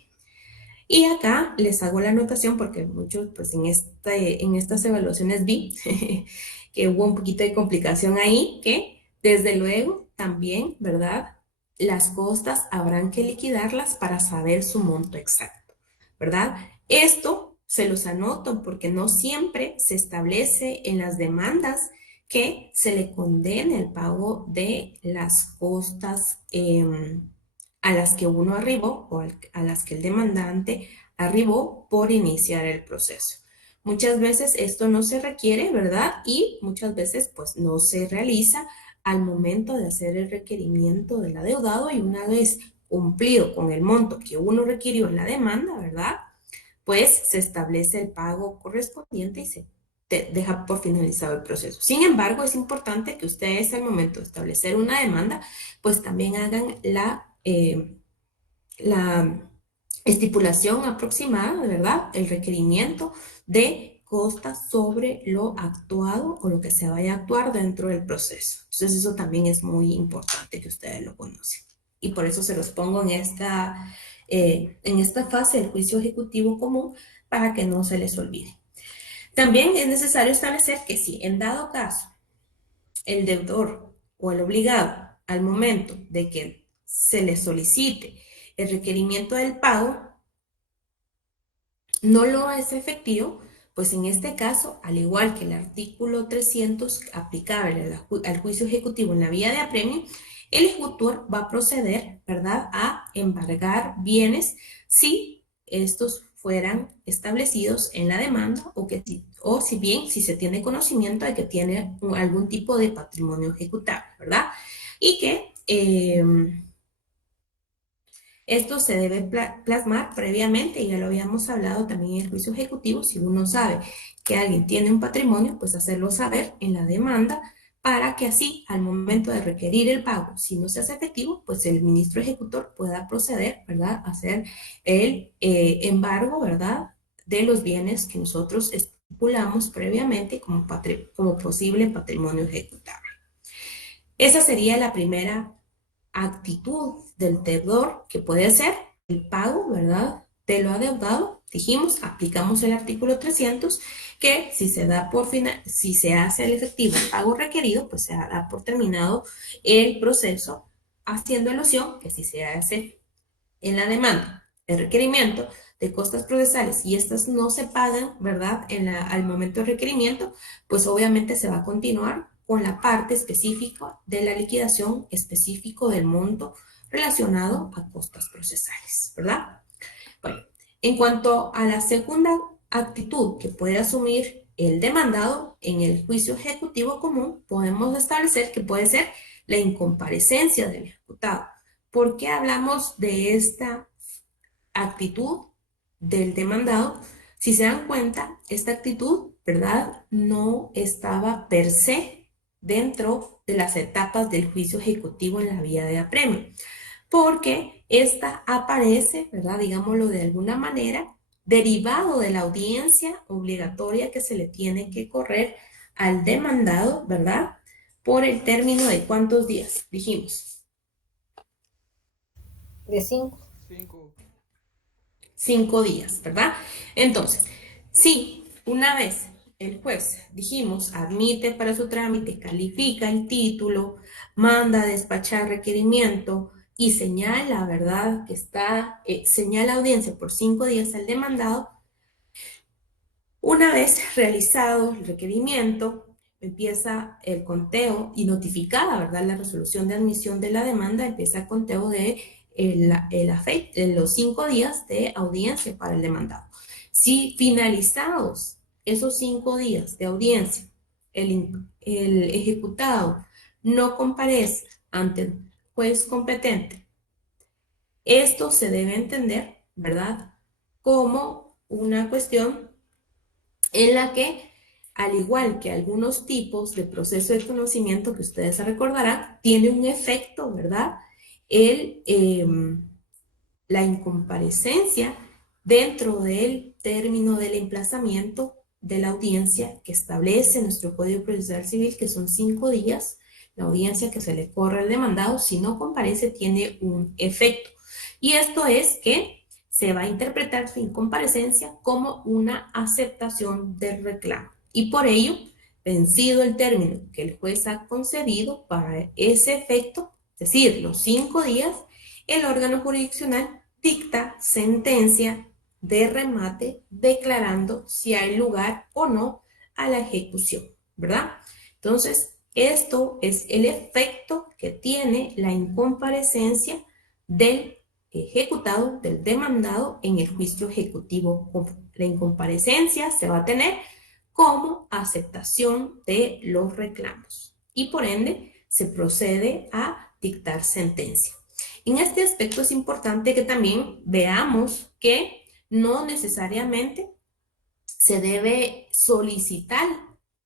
Y acá les hago la anotación porque muchos, pues en estas evaluaciones vi que hubo un poquito de complicación ahí, que desde luego también, ¿verdad?, las costas habrán que liquidarlas para saber su monto exacto, ¿verdad? Esto se los anoto porque no siempre se establece en las demandas que se le condene el pago de las costas a las que uno arribó o a las que el demandante arribó por iniciar el proceso. Muchas veces esto no se requiere, ¿verdad? Y muchas veces pues no se realiza al momento de hacer el requerimiento del adeudado, y una vez cumplido con el monto que uno requirió en la demanda, ¿verdad?, pues se establece el pago correspondiente y se deja por finalizado el proceso. Sin embargo, es importante que ustedes al momento de establecer una demanda, pues también hagan la estipulación aproximada, ¿verdad?, el requerimiento de costas sobre lo actuado o lo que se vaya a actuar dentro del proceso. Entonces, eso también es muy importante que ustedes lo conozcan. Y por eso se los pongo en esta fase del juicio ejecutivo común, para que no se les olvide. También es necesario establecer que si en dado caso el deudor o el obligado al momento de que se le solicite el requerimiento del pago no lo es efectivo, pues en este caso, al igual que el artículo 300 aplicable al juicio ejecutivo en la vía de apremio, el ejecutor va a proceder, ¿verdad?, a embargar bienes si estos fueran establecidos en la demanda o si bien si se tiene conocimiento de que tiene algún tipo de patrimonio ejecutable, ¿verdad? Y que esto se debe plasmar previamente, ya lo habíamos hablado también en el juicio ejecutivo. Si uno sabe que alguien tiene un patrimonio, pues hacerlo saber en la demanda para que así, al momento de requerir el pago, si no se hace efectivo, pues el ministro ejecutor pueda proceder, ¿verdad?, a hacer el embargo, ¿verdad?, de los bienes que nosotros estipulamos previamente como posible patrimonio ejecutable. Esa sería la primera actitud del deudor, que puede ser el pago, ¿verdad?, de lo adeudado. Dijimos, aplicamos el artículo 300, que si se hace el efectivo el pago requerido, pues se hará por terminado el proceso, haciendo alusión que si se hace en la demanda el requerimiento de costas procesales y estas no se pagan, ¿verdad?, al momento del requerimiento, pues obviamente se va a continuar con la parte específica de la liquidación específico del monto relacionado a costas procesales, ¿verdad? Bueno, en cuanto a la segunda actitud que puede asumir el demandado en el juicio ejecutivo común, podemos establecer que puede ser la incomparecencia del ejecutado. ¿Por qué hablamos de esta actitud del demandado? Si se dan cuenta, esta actitud, ¿verdad?, no estaba per se dentro de las etapas del juicio ejecutivo en la vía de apremio, porque esta aparece, ¿verdad?, digámoslo de alguna manera, derivado de la audiencia obligatoria que se le tiene que correr al demandado, ¿verdad?, por el término de ¿cuántos días? Dijimos. De 5. 5 días, ¿verdad? Entonces, si una vez el juez, dijimos, admite para su trámite, califica el título, manda a despachar requerimiento y señala, ¿verdad?, que señala audiencia por 5 días al demandado, una vez realizado el requerimiento, empieza el conteo y notificada, ¿verdad?, la resolución de admisión de la demanda, empieza el conteo de los 5 días de audiencia para el demandado. Si finalizados esos 5 días de audiencia, el ejecutado no comparece ante el juez competente, esto se debe entender, ¿verdad?, como una cuestión en la que, al igual que algunos tipos de proceso de conocimiento que ustedes se recordarán, tiene un efecto, ¿verdad?, la incomparecencia dentro del término del emplazamiento de la audiencia que establece nuestro Código Procesal Civil, que son 5 días, la audiencia que se le corre al demandado. Si no comparece, tiene un efecto. Y esto es que se va a interpretar su incomparecencia como una aceptación del reclamo. Y por ello, vencido el término que el juez ha concedido para ese efecto, es decir, los 5 días, el órgano jurisdiccional dicta sentencia de remate declarando si hay lugar o no a la ejecución, ¿verdad? Entonces, esto es el efecto que tiene la incomparecencia del ejecutado, del demandado en el juicio ejecutivo. La incomparecencia se va a tener como aceptación de los reclamos y por ende se procede a dictar sentencia. En este aspecto es importante que también veamos que no necesariamente se debe solicitar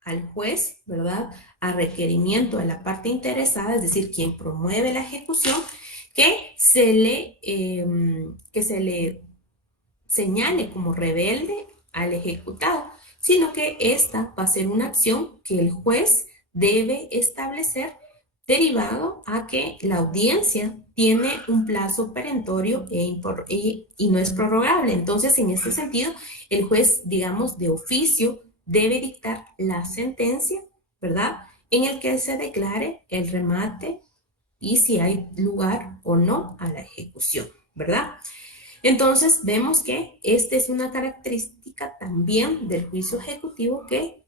al juez, ¿verdad?, a requerimiento de la parte interesada, es decir, quien promueve la ejecución, que se le señale como rebelde al ejecutado, sino que esta va a ser una acción que el juez debe establecer derivado a que la audiencia tiene un plazo perentorio y no es prorrogable. Entonces, en este sentido, el juez, digamos, de oficio debe dictar la sentencia, ¿verdad?, en el que se declare el remate y si hay lugar o no a la ejecución, ¿verdad? Entonces, vemos que esta es una característica también del juicio ejecutivo, que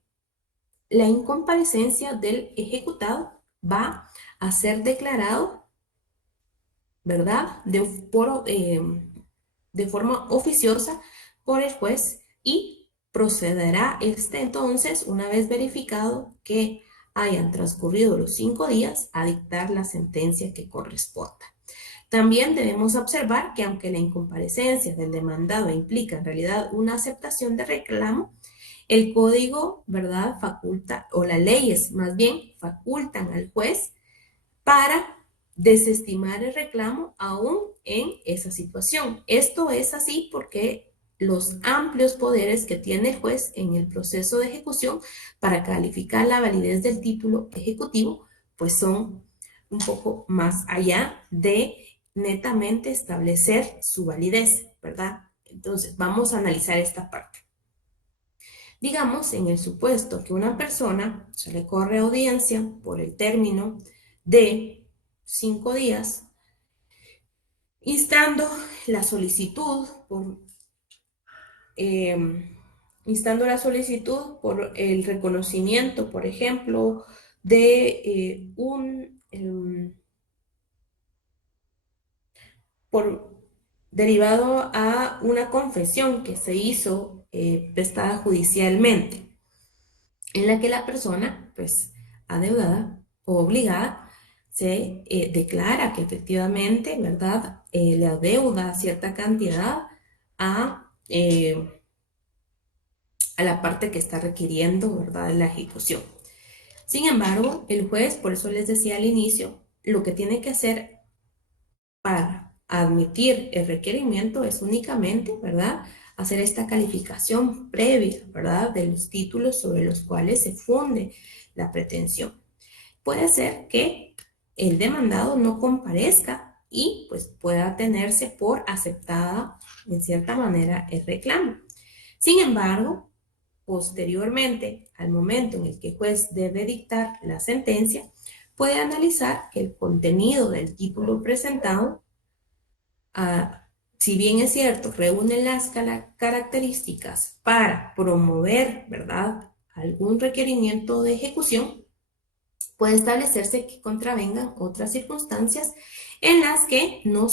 la incomparecencia del ejecutado va a ser declarado, ¿verdad? De forma oficiosa por el juez, y procederá entonces, una vez verificado que hayan transcurrido los 5 días, a dictar la sentencia que corresponda. También debemos observar que aunque la incomparecencia del demandado implica en realidad una aceptación de reclamo, el código, ¿verdad?, faculta, o las leyes más bien, facultan al juez para desestimar el reclamo aún en esa situación. Esto es así porque los amplios poderes que tiene el juez en el proceso de ejecución para calificar la validez del título ejecutivo, pues son un poco más allá de netamente establecer su validez, ¿verdad? Entonces, vamos a analizar esta parte. Digamos, en el supuesto que una persona se le corre audiencia por el término de 5 días, instando la solicitud por el reconocimiento, por ejemplo, de derivado a una confesión que se hizo prestada judicialmente, en la que la persona, pues, adeudada o obligada, se declara que efectivamente, ¿verdad?, le adeuda cierta cantidad a la parte que está requiriendo, ¿verdad?, la ejecución. Sin embargo, el juez, por eso les decía al inicio, lo que tiene que hacer para admitir el requerimiento es únicamente, ¿verdad?, hacer esta calificación previa, ¿verdad?, de los títulos sobre los cuales se funde la pretensión. Puede ser que el demandado no comparezca y pues pueda tenerse por aceptada en cierta manera el reclamo. Sin embargo, posteriormente, al momento en el que el juez debe dictar la sentencia, puede analizar que el contenido del título presentado, si bien es cierto, reúne las características para promover, ¿verdad?, algún requerimiento de ejecución, puede establecerse que contravengan otras circunstancias en las que no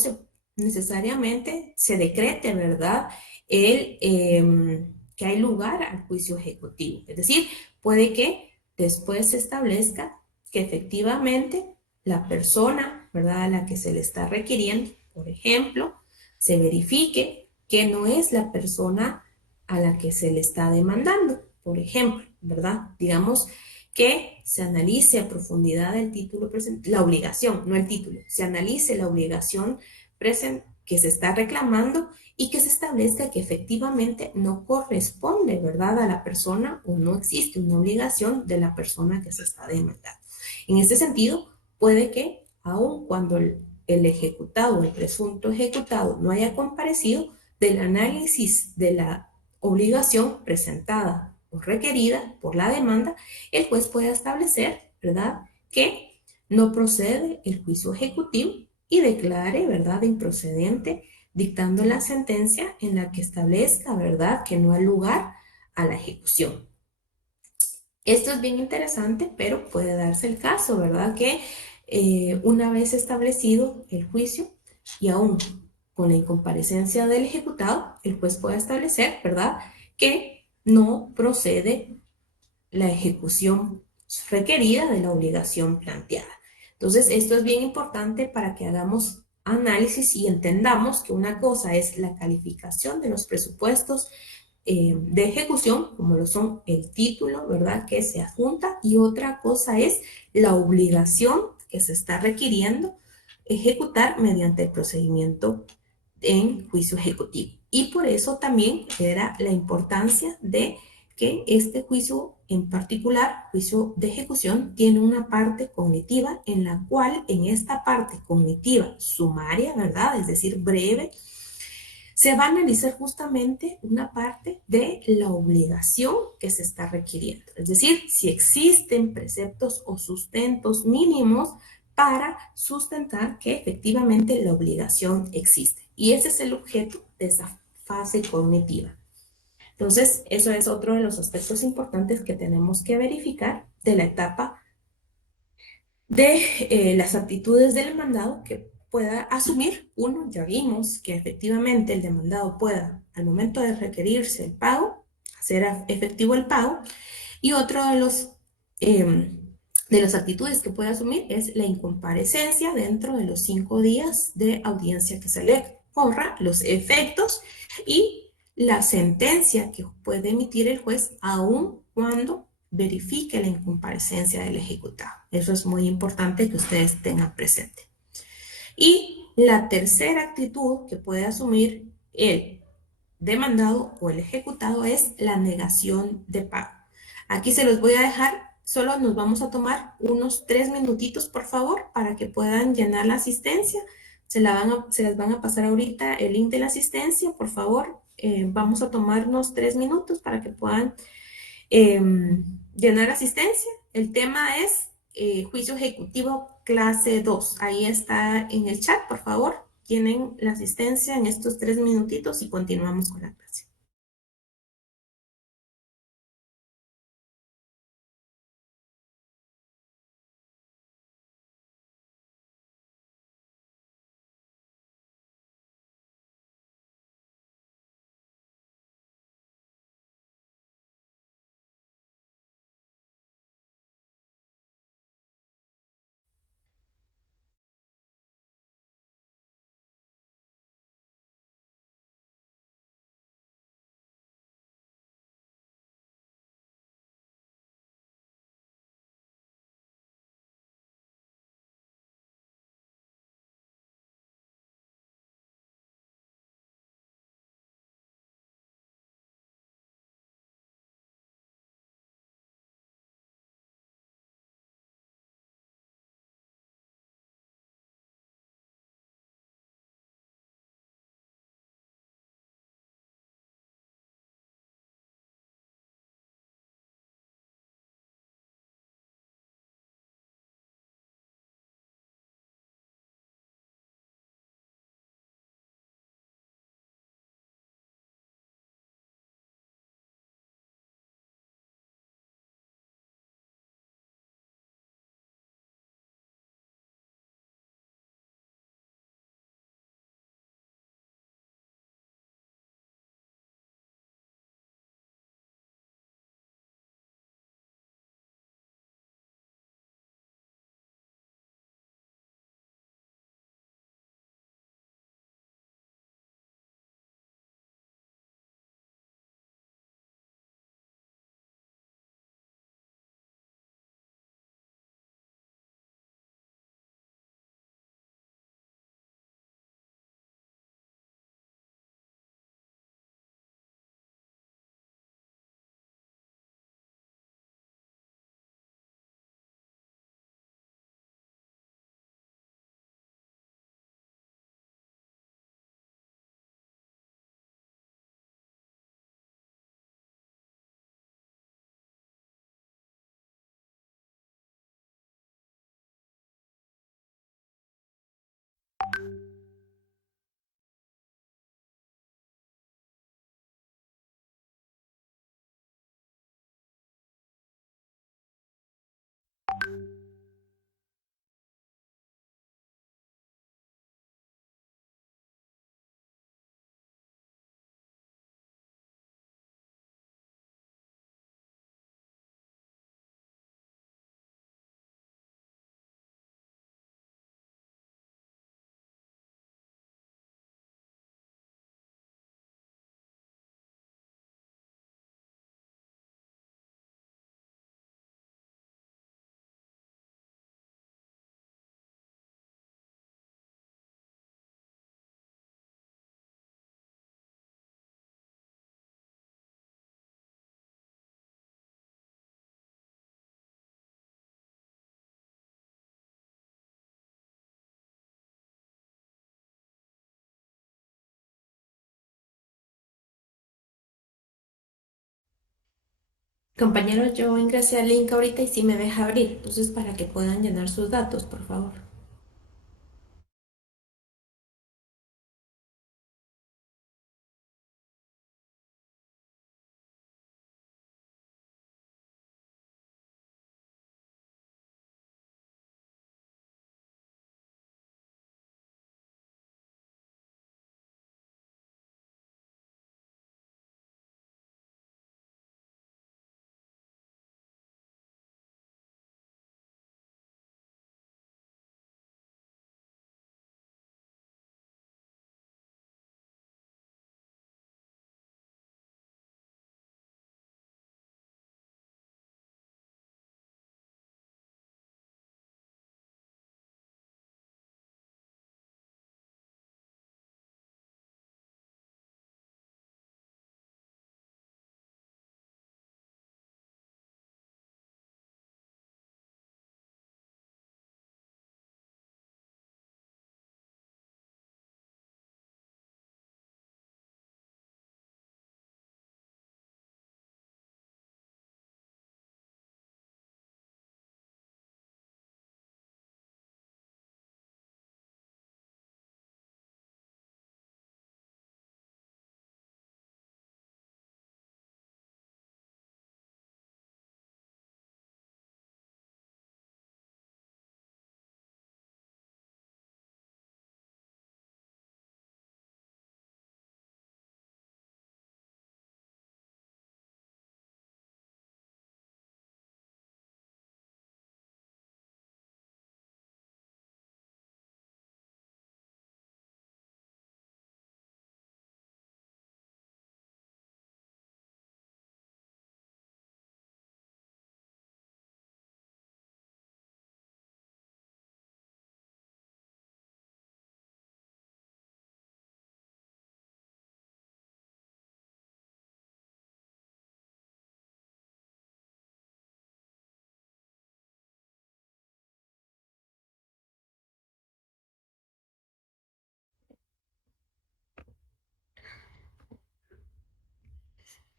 necesariamente se decrete, ¿verdad?, que hay lugar al juicio ejecutivo. Es decir, puede que después se establezca que efectivamente la persona, ¿verdad?, a la que se le está requiriendo, por ejemplo, se verifique que no es la persona a la que se le está demandando, por ejemplo, ¿verdad? Digamos que se analice a profundidad el título presente, la obligación, no el título, se analice la obligación que se está reclamando y que se establezca que efectivamente no corresponde, ¿verdad?, a la persona, o no existe una obligación de la persona que se está demandando. En este sentido, puede que aun cuando el ejecutado o el presunto ejecutado no haya comparecido, del análisis de la obligación presentada o requerida por la demanda, el juez puede establecer, ¿verdad?, que no procede el juicio ejecutivo y declare, ¿verdad?, improcedente, dictando la sentencia en la que establezca, ¿verdad?, que no hay lugar a la ejecución. Esto es bien interesante, pero puede darse el caso, ¿verdad?, que una vez establecido el juicio y aún con la incomparecencia del ejecutado, el juez puede establecer, ¿verdad?, que no procede la ejecución requerida de la obligación planteada. Entonces, esto es bien importante para que hagamos análisis y entendamos que una cosa es la calificación de los presupuestos de ejecución, como lo son el título, ¿verdad?, que se adjunta, y otra cosa es la obligación que se está requiriendo ejecutar mediante el procedimiento en juicio ejecutivo. Y por eso también era la importancia de que este juicio en particular, juicio de ejecución, tiene una parte cognitiva en la cual, en esta parte cognitiva sumaria, ¿verdad?, es decir, breve, se va a analizar justamente una parte de la obligación que se está requiriendo. Es decir, si existen preceptos o sustentos mínimos para sustentar que efectivamente la obligación existe. Y ese es el objeto de esa fase cognitiva. Entonces, eso es otro de los aspectos importantes que tenemos que verificar de la etapa de las aptitudes del demandado que pueda asumir. Uno, ya vimos que efectivamente el demandado pueda, al momento de requerirse el pago, hacer efectivo el pago. Y otro de las actitudes que puede asumir es la incomparecencia dentro de los 5 días de audiencia que se le corra, los efectos y la sentencia que puede emitir el juez aun cuando verifique la incomparecencia del ejecutado. Eso es muy importante que ustedes tengan presente. Y la tercera actitud que puede asumir el demandado o el ejecutado es la negación de pago. Aquí se los voy a dejar, solo nos vamos a tomar unos 3 minutitos, por favor, para que puedan llenar la asistencia. Se les van a pasar ahorita el link de la asistencia, por favor. Vamos a tomarnos 3 minutos para que puedan llenar asistencia. El tema es juicio ejecutivo clase 2. Ahí está en el chat, por favor. Tienen la asistencia en estos 3 minutitos y continuamos con la clase. Compañeros, yo ingresé al link ahorita y sí me deja abrir, entonces para que puedan llenar sus datos, por favor.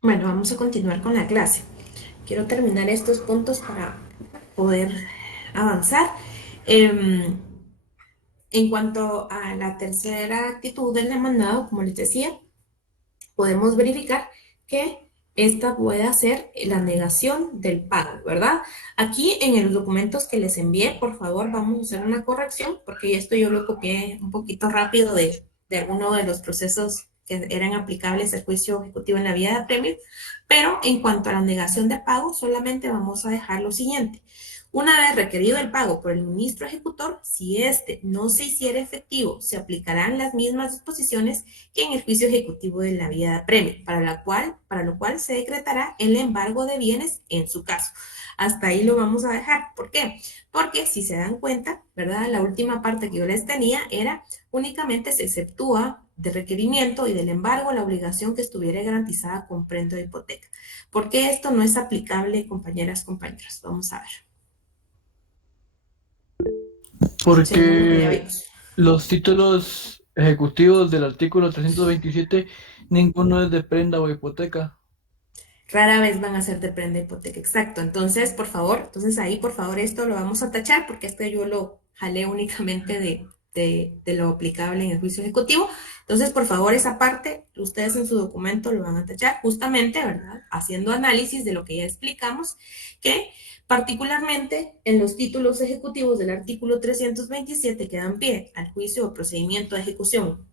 Bueno, vamos a continuar con la clase. Quiero terminar estos puntos para poder avanzar. En cuanto a la tercera actitud del demandado, como les decía, podemos verificar que esta puede ser la negación del pago, ¿verdad? Aquí en los documentos que les envié, por favor, vamos a hacer una corrección, porque esto yo lo copié un poquito rápido de alguno de los procesos que eran aplicables al juicio ejecutivo en la vía de apremio, pero en cuanto a la negación de pago, solamente vamos a dejar lo siguiente. Una vez requerido el pago por el ministro ejecutor, si éste no se hiciera efectivo, se aplicarán las mismas disposiciones que en el juicio ejecutivo de la vía de apremio, para lo cual se decretará el embargo de bienes en su caso. Hasta ahí lo vamos a dejar. ¿Por qué? Porque si se dan cuenta, ¿verdad? La última parte que yo les tenía era únicamente se exceptúa de requerimiento y del embargo la obligación que estuviera garantizada con prenda de hipoteca. ¿Por qué esto no es aplicable, compañeras, compañeros? Vamos a ver. Según lo que ya Porque vimos. los títulos ejecutivos del artículo 327, ninguno es de prenda o hipoteca. Rara vez van a ser de prenda hipoteca, exacto. Entonces, por favor, ahí, por favor, esto lo vamos a tachar porque esto yo lo jalé únicamente de lo aplicable en el juicio ejecutivo. Entonces, por favor, esa parte, ustedes en su documento lo van a tachar justamente, ¿verdad? Haciendo análisis de lo que ya explicamos, que particularmente en los títulos ejecutivos del artículo 327 que dan pie al juicio o procedimiento de ejecución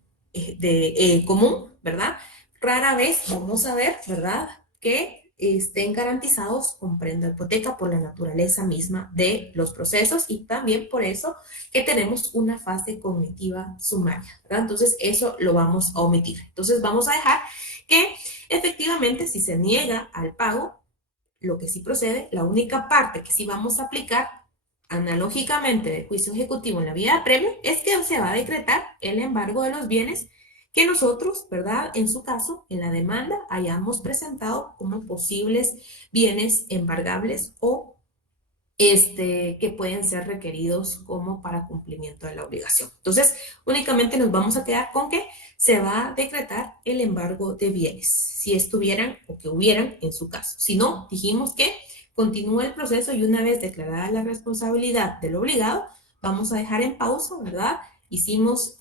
común, ¿verdad? Rara vez vamos a ver, ¿verdad? Que estén garantizados con prenda hipoteca por la naturaleza misma de los procesos y también por eso que tenemos una fase cognitiva sumaria, ¿verdad? Entonces eso lo vamos a omitir. Entonces vamos a dejar que efectivamente si se niega al pago, lo que sí procede, la única parte que sí vamos a aplicar analógicamente del juicio ejecutivo en la vía de apremio es que se va a decretar el embargo de los bienes que nosotros, ¿verdad? En su caso, en la demanda, hayamos presentado como posibles bienes embargables o que pueden ser requeridos como para cumplimiento de la obligación. Entonces, únicamente nos vamos a quedar con que se va a decretar el embargo de bienes, si estuvieran o que hubieran en su caso. Si no, dijimos que continúa el proceso y una vez declarada la responsabilidad del obligado, vamos a dejar en pausa, ¿verdad? Hicimos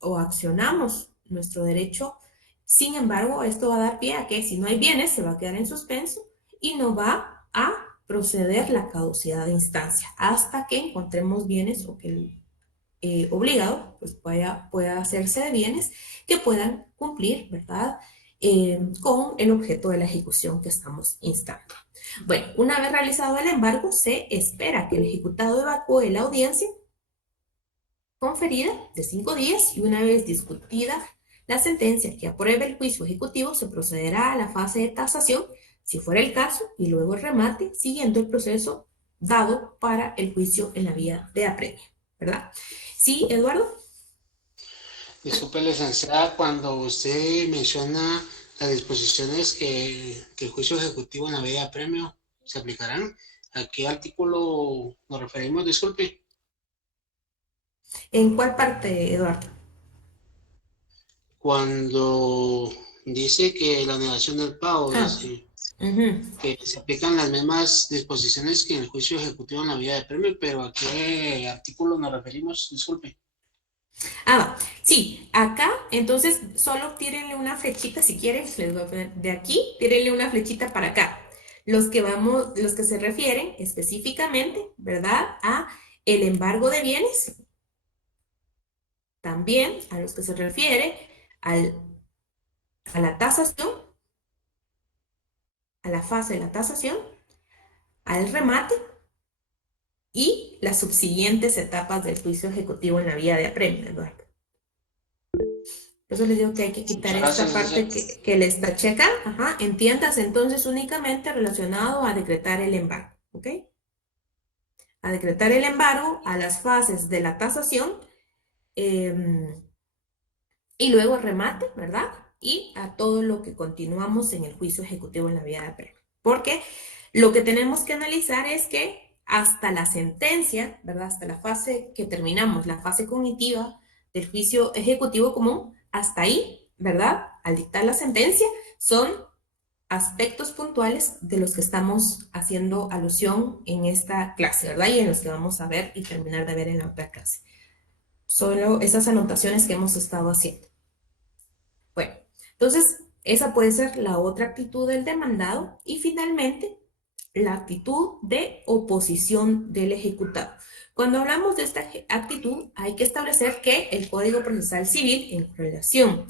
o accionamos nuestro derecho. Sin embargo, esto va a dar pie a que si no hay bienes, se va a quedar en suspenso y no va a proceder la caducidad de instancia hasta que encontremos bienes o que el obligado pues pueda hacerse de bienes que puedan cumplir, ¿verdad? Con el objeto de la ejecución que estamos instando. Bueno, una vez realizado el embargo, se espera que el ejecutado evacúe la audiencia conferida de 5 días y una vez discutida la sentencia que apruebe el juicio ejecutivo, se procederá a la fase de tasación, si fuera el caso, y luego el remate, siguiendo el proceso dado para el juicio en la vía de apremio, ¿verdad? ¿Sí, Eduardo? Disculpe, licenciada, cuando usted menciona las disposiciones que el juicio ejecutivo en la vía de apremio se aplicarán, ¿a qué artículo nos referimos? Disculpe. ¿En cuál parte, Eduardo? Cuando dice que la negación del pago, dice que se aplican las mismas disposiciones que en el juicio ejecutivo en la vía de apremio, pero ¿a qué artículo nos referimos? Disculpe. Sí, acá, entonces, solo tírenle una flechita, si quieren, les voy a poner de aquí, tírenle una flechita para acá. Los que se refieren específicamente, ¿verdad? A el embargo de bienes, también a los que se refiere a la tasación, a la fase de la tasación, al remate y las subsiguientes etapas del juicio ejecutivo en la vía de apremio, Eduardo. Por eso les digo que hay que quitar esta parte que le está checa. Entiendas entonces únicamente relacionado a decretar el embargo, ¿ok? A decretar el embargo a las fases de la tasación y luego remate, ¿verdad? Y a todo lo que continuamos en el juicio ejecutivo en la vía de apremio. Porque lo que tenemos que analizar es que hasta la sentencia, ¿verdad? Hasta la fase que terminamos, la fase cognitiva del juicio ejecutivo común, hasta ahí, ¿verdad? Al dictar la sentencia, son aspectos puntuales de los que estamos haciendo alusión en esta clase, ¿verdad? Y en los que vamos a ver y terminar de ver en la otra clase. Solo esas anotaciones que hemos estado haciendo. Bueno, entonces, esa puede ser la otra actitud del demandado y finalmente la actitud de oposición del ejecutado. Cuando hablamos de esta actitud, hay que establecer que el Código Procesal Civil, en relación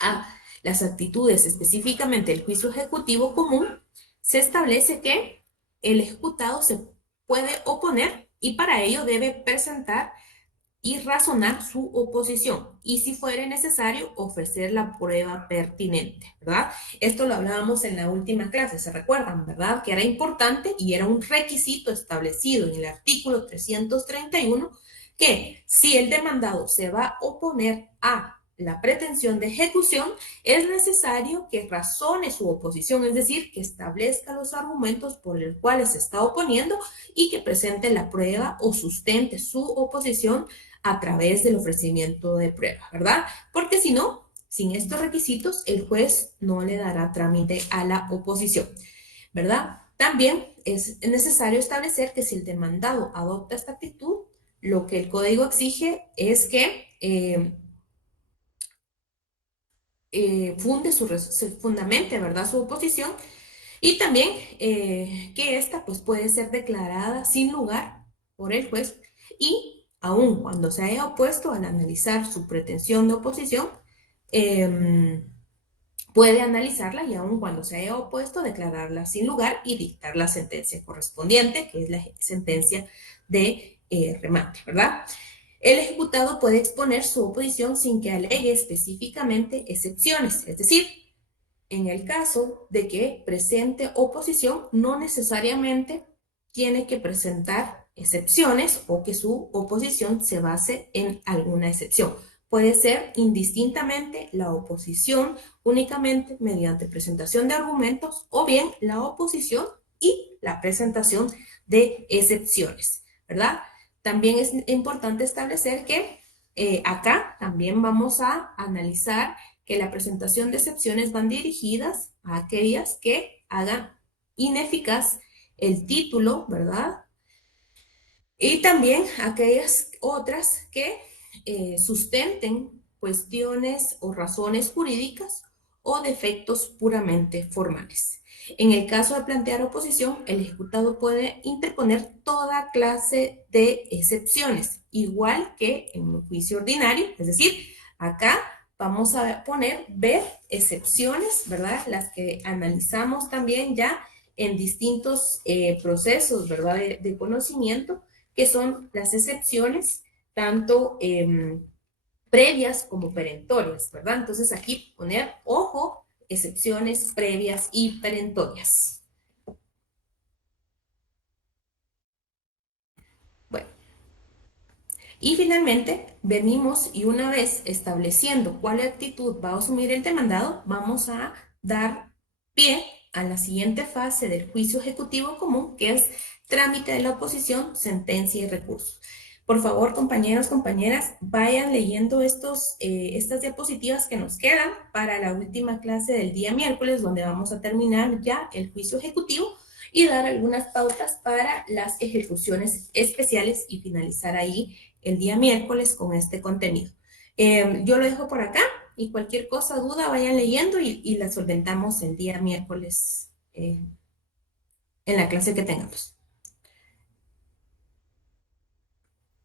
a las actitudes específicamente del juicio ejecutivo común, se establece que el ejecutado se puede oponer y para ello debe presentar y razonar su oposición y si fuere necesario ofrecer la prueba pertinente, ¿verdad? Esto lo hablábamos en la última clase, ¿se recuerdan, verdad? Que era importante y era un requisito establecido en el artículo 331 que si el demandado se va a oponer a la pretensión de ejecución, es necesario que razone su oposición, es decir, que establezca los argumentos por los cuales se está oponiendo y que presente la prueba o sustente su oposición a través del ofrecimiento de prueba, ¿verdad? Porque si no, sin estos requisitos, el juez no le dará trámite a la oposición, ¿verdad? También es necesario establecer que si el demandado adopta esta actitud, lo que el código exige es que fundamente, ¿verdad?, su oposición y también que esta pues puede ser declarada sin lugar por el juez y aun cuando se haya opuesto al analizar su pretensión de oposición, puede analizarla y aun cuando se haya opuesto, declararla sin lugar y dictar la sentencia correspondiente, que es la sentencia de remate, ¿verdad? El ejecutado puede exponer su oposición sin que alegue específicamente excepciones, es decir, en el caso de que presente oposición, no necesariamente tiene que presentar excepciones o que su oposición se base en alguna excepción. Puede ser indistintamente la oposición únicamente mediante presentación de argumentos o bien la oposición y la presentación de excepciones, ¿verdad? También es importante establecer que acá también vamos a analizar que la presentación de excepciones van dirigidas a aquellas que hagan ineficaz el título, ¿verdad? Y también aquellas otras que sustenten cuestiones o razones jurídicas o defectos puramente formales. En el caso de plantear oposición, el ejecutado puede interponer toda clase de excepciones, igual que en un juicio ordinario, es decir, acá vamos a ver excepciones, ¿verdad? Las que analizamos también ya en distintos procesos, ¿verdad? De conocimiento, que son las excepciones tanto previas como perentorias, ¿verdad? Entonces aquí poner, ojo, excepciones previas y perentorias. Bueno, y finalmente venimos y una vez estableciendo cuál actitud va a asumir el demandado, vamos a dar pie a la siguiente fase del juicio ejecutivo común, que es trámite de la oposición, sentencia y recurso. Por favor, compañeros, compañeras, vayan leyendo estas diapositivas que nos quedan para la última clase del día miércoles, donde vamos a terminar ya el juicio ejecutivo y dar algunas pautas para las ejecuciones especiales y finalizar ahí el día miércoles con este contenido. Yo lo dejo por acá y cualquier cosa, duda, vayan leyendo y la solventamos el día miércoles en la clase que tengamos.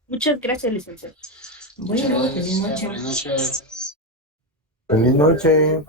Muchas gracias, licenciado. Bueno, feliz noche. Buenas noches. Feliz noche.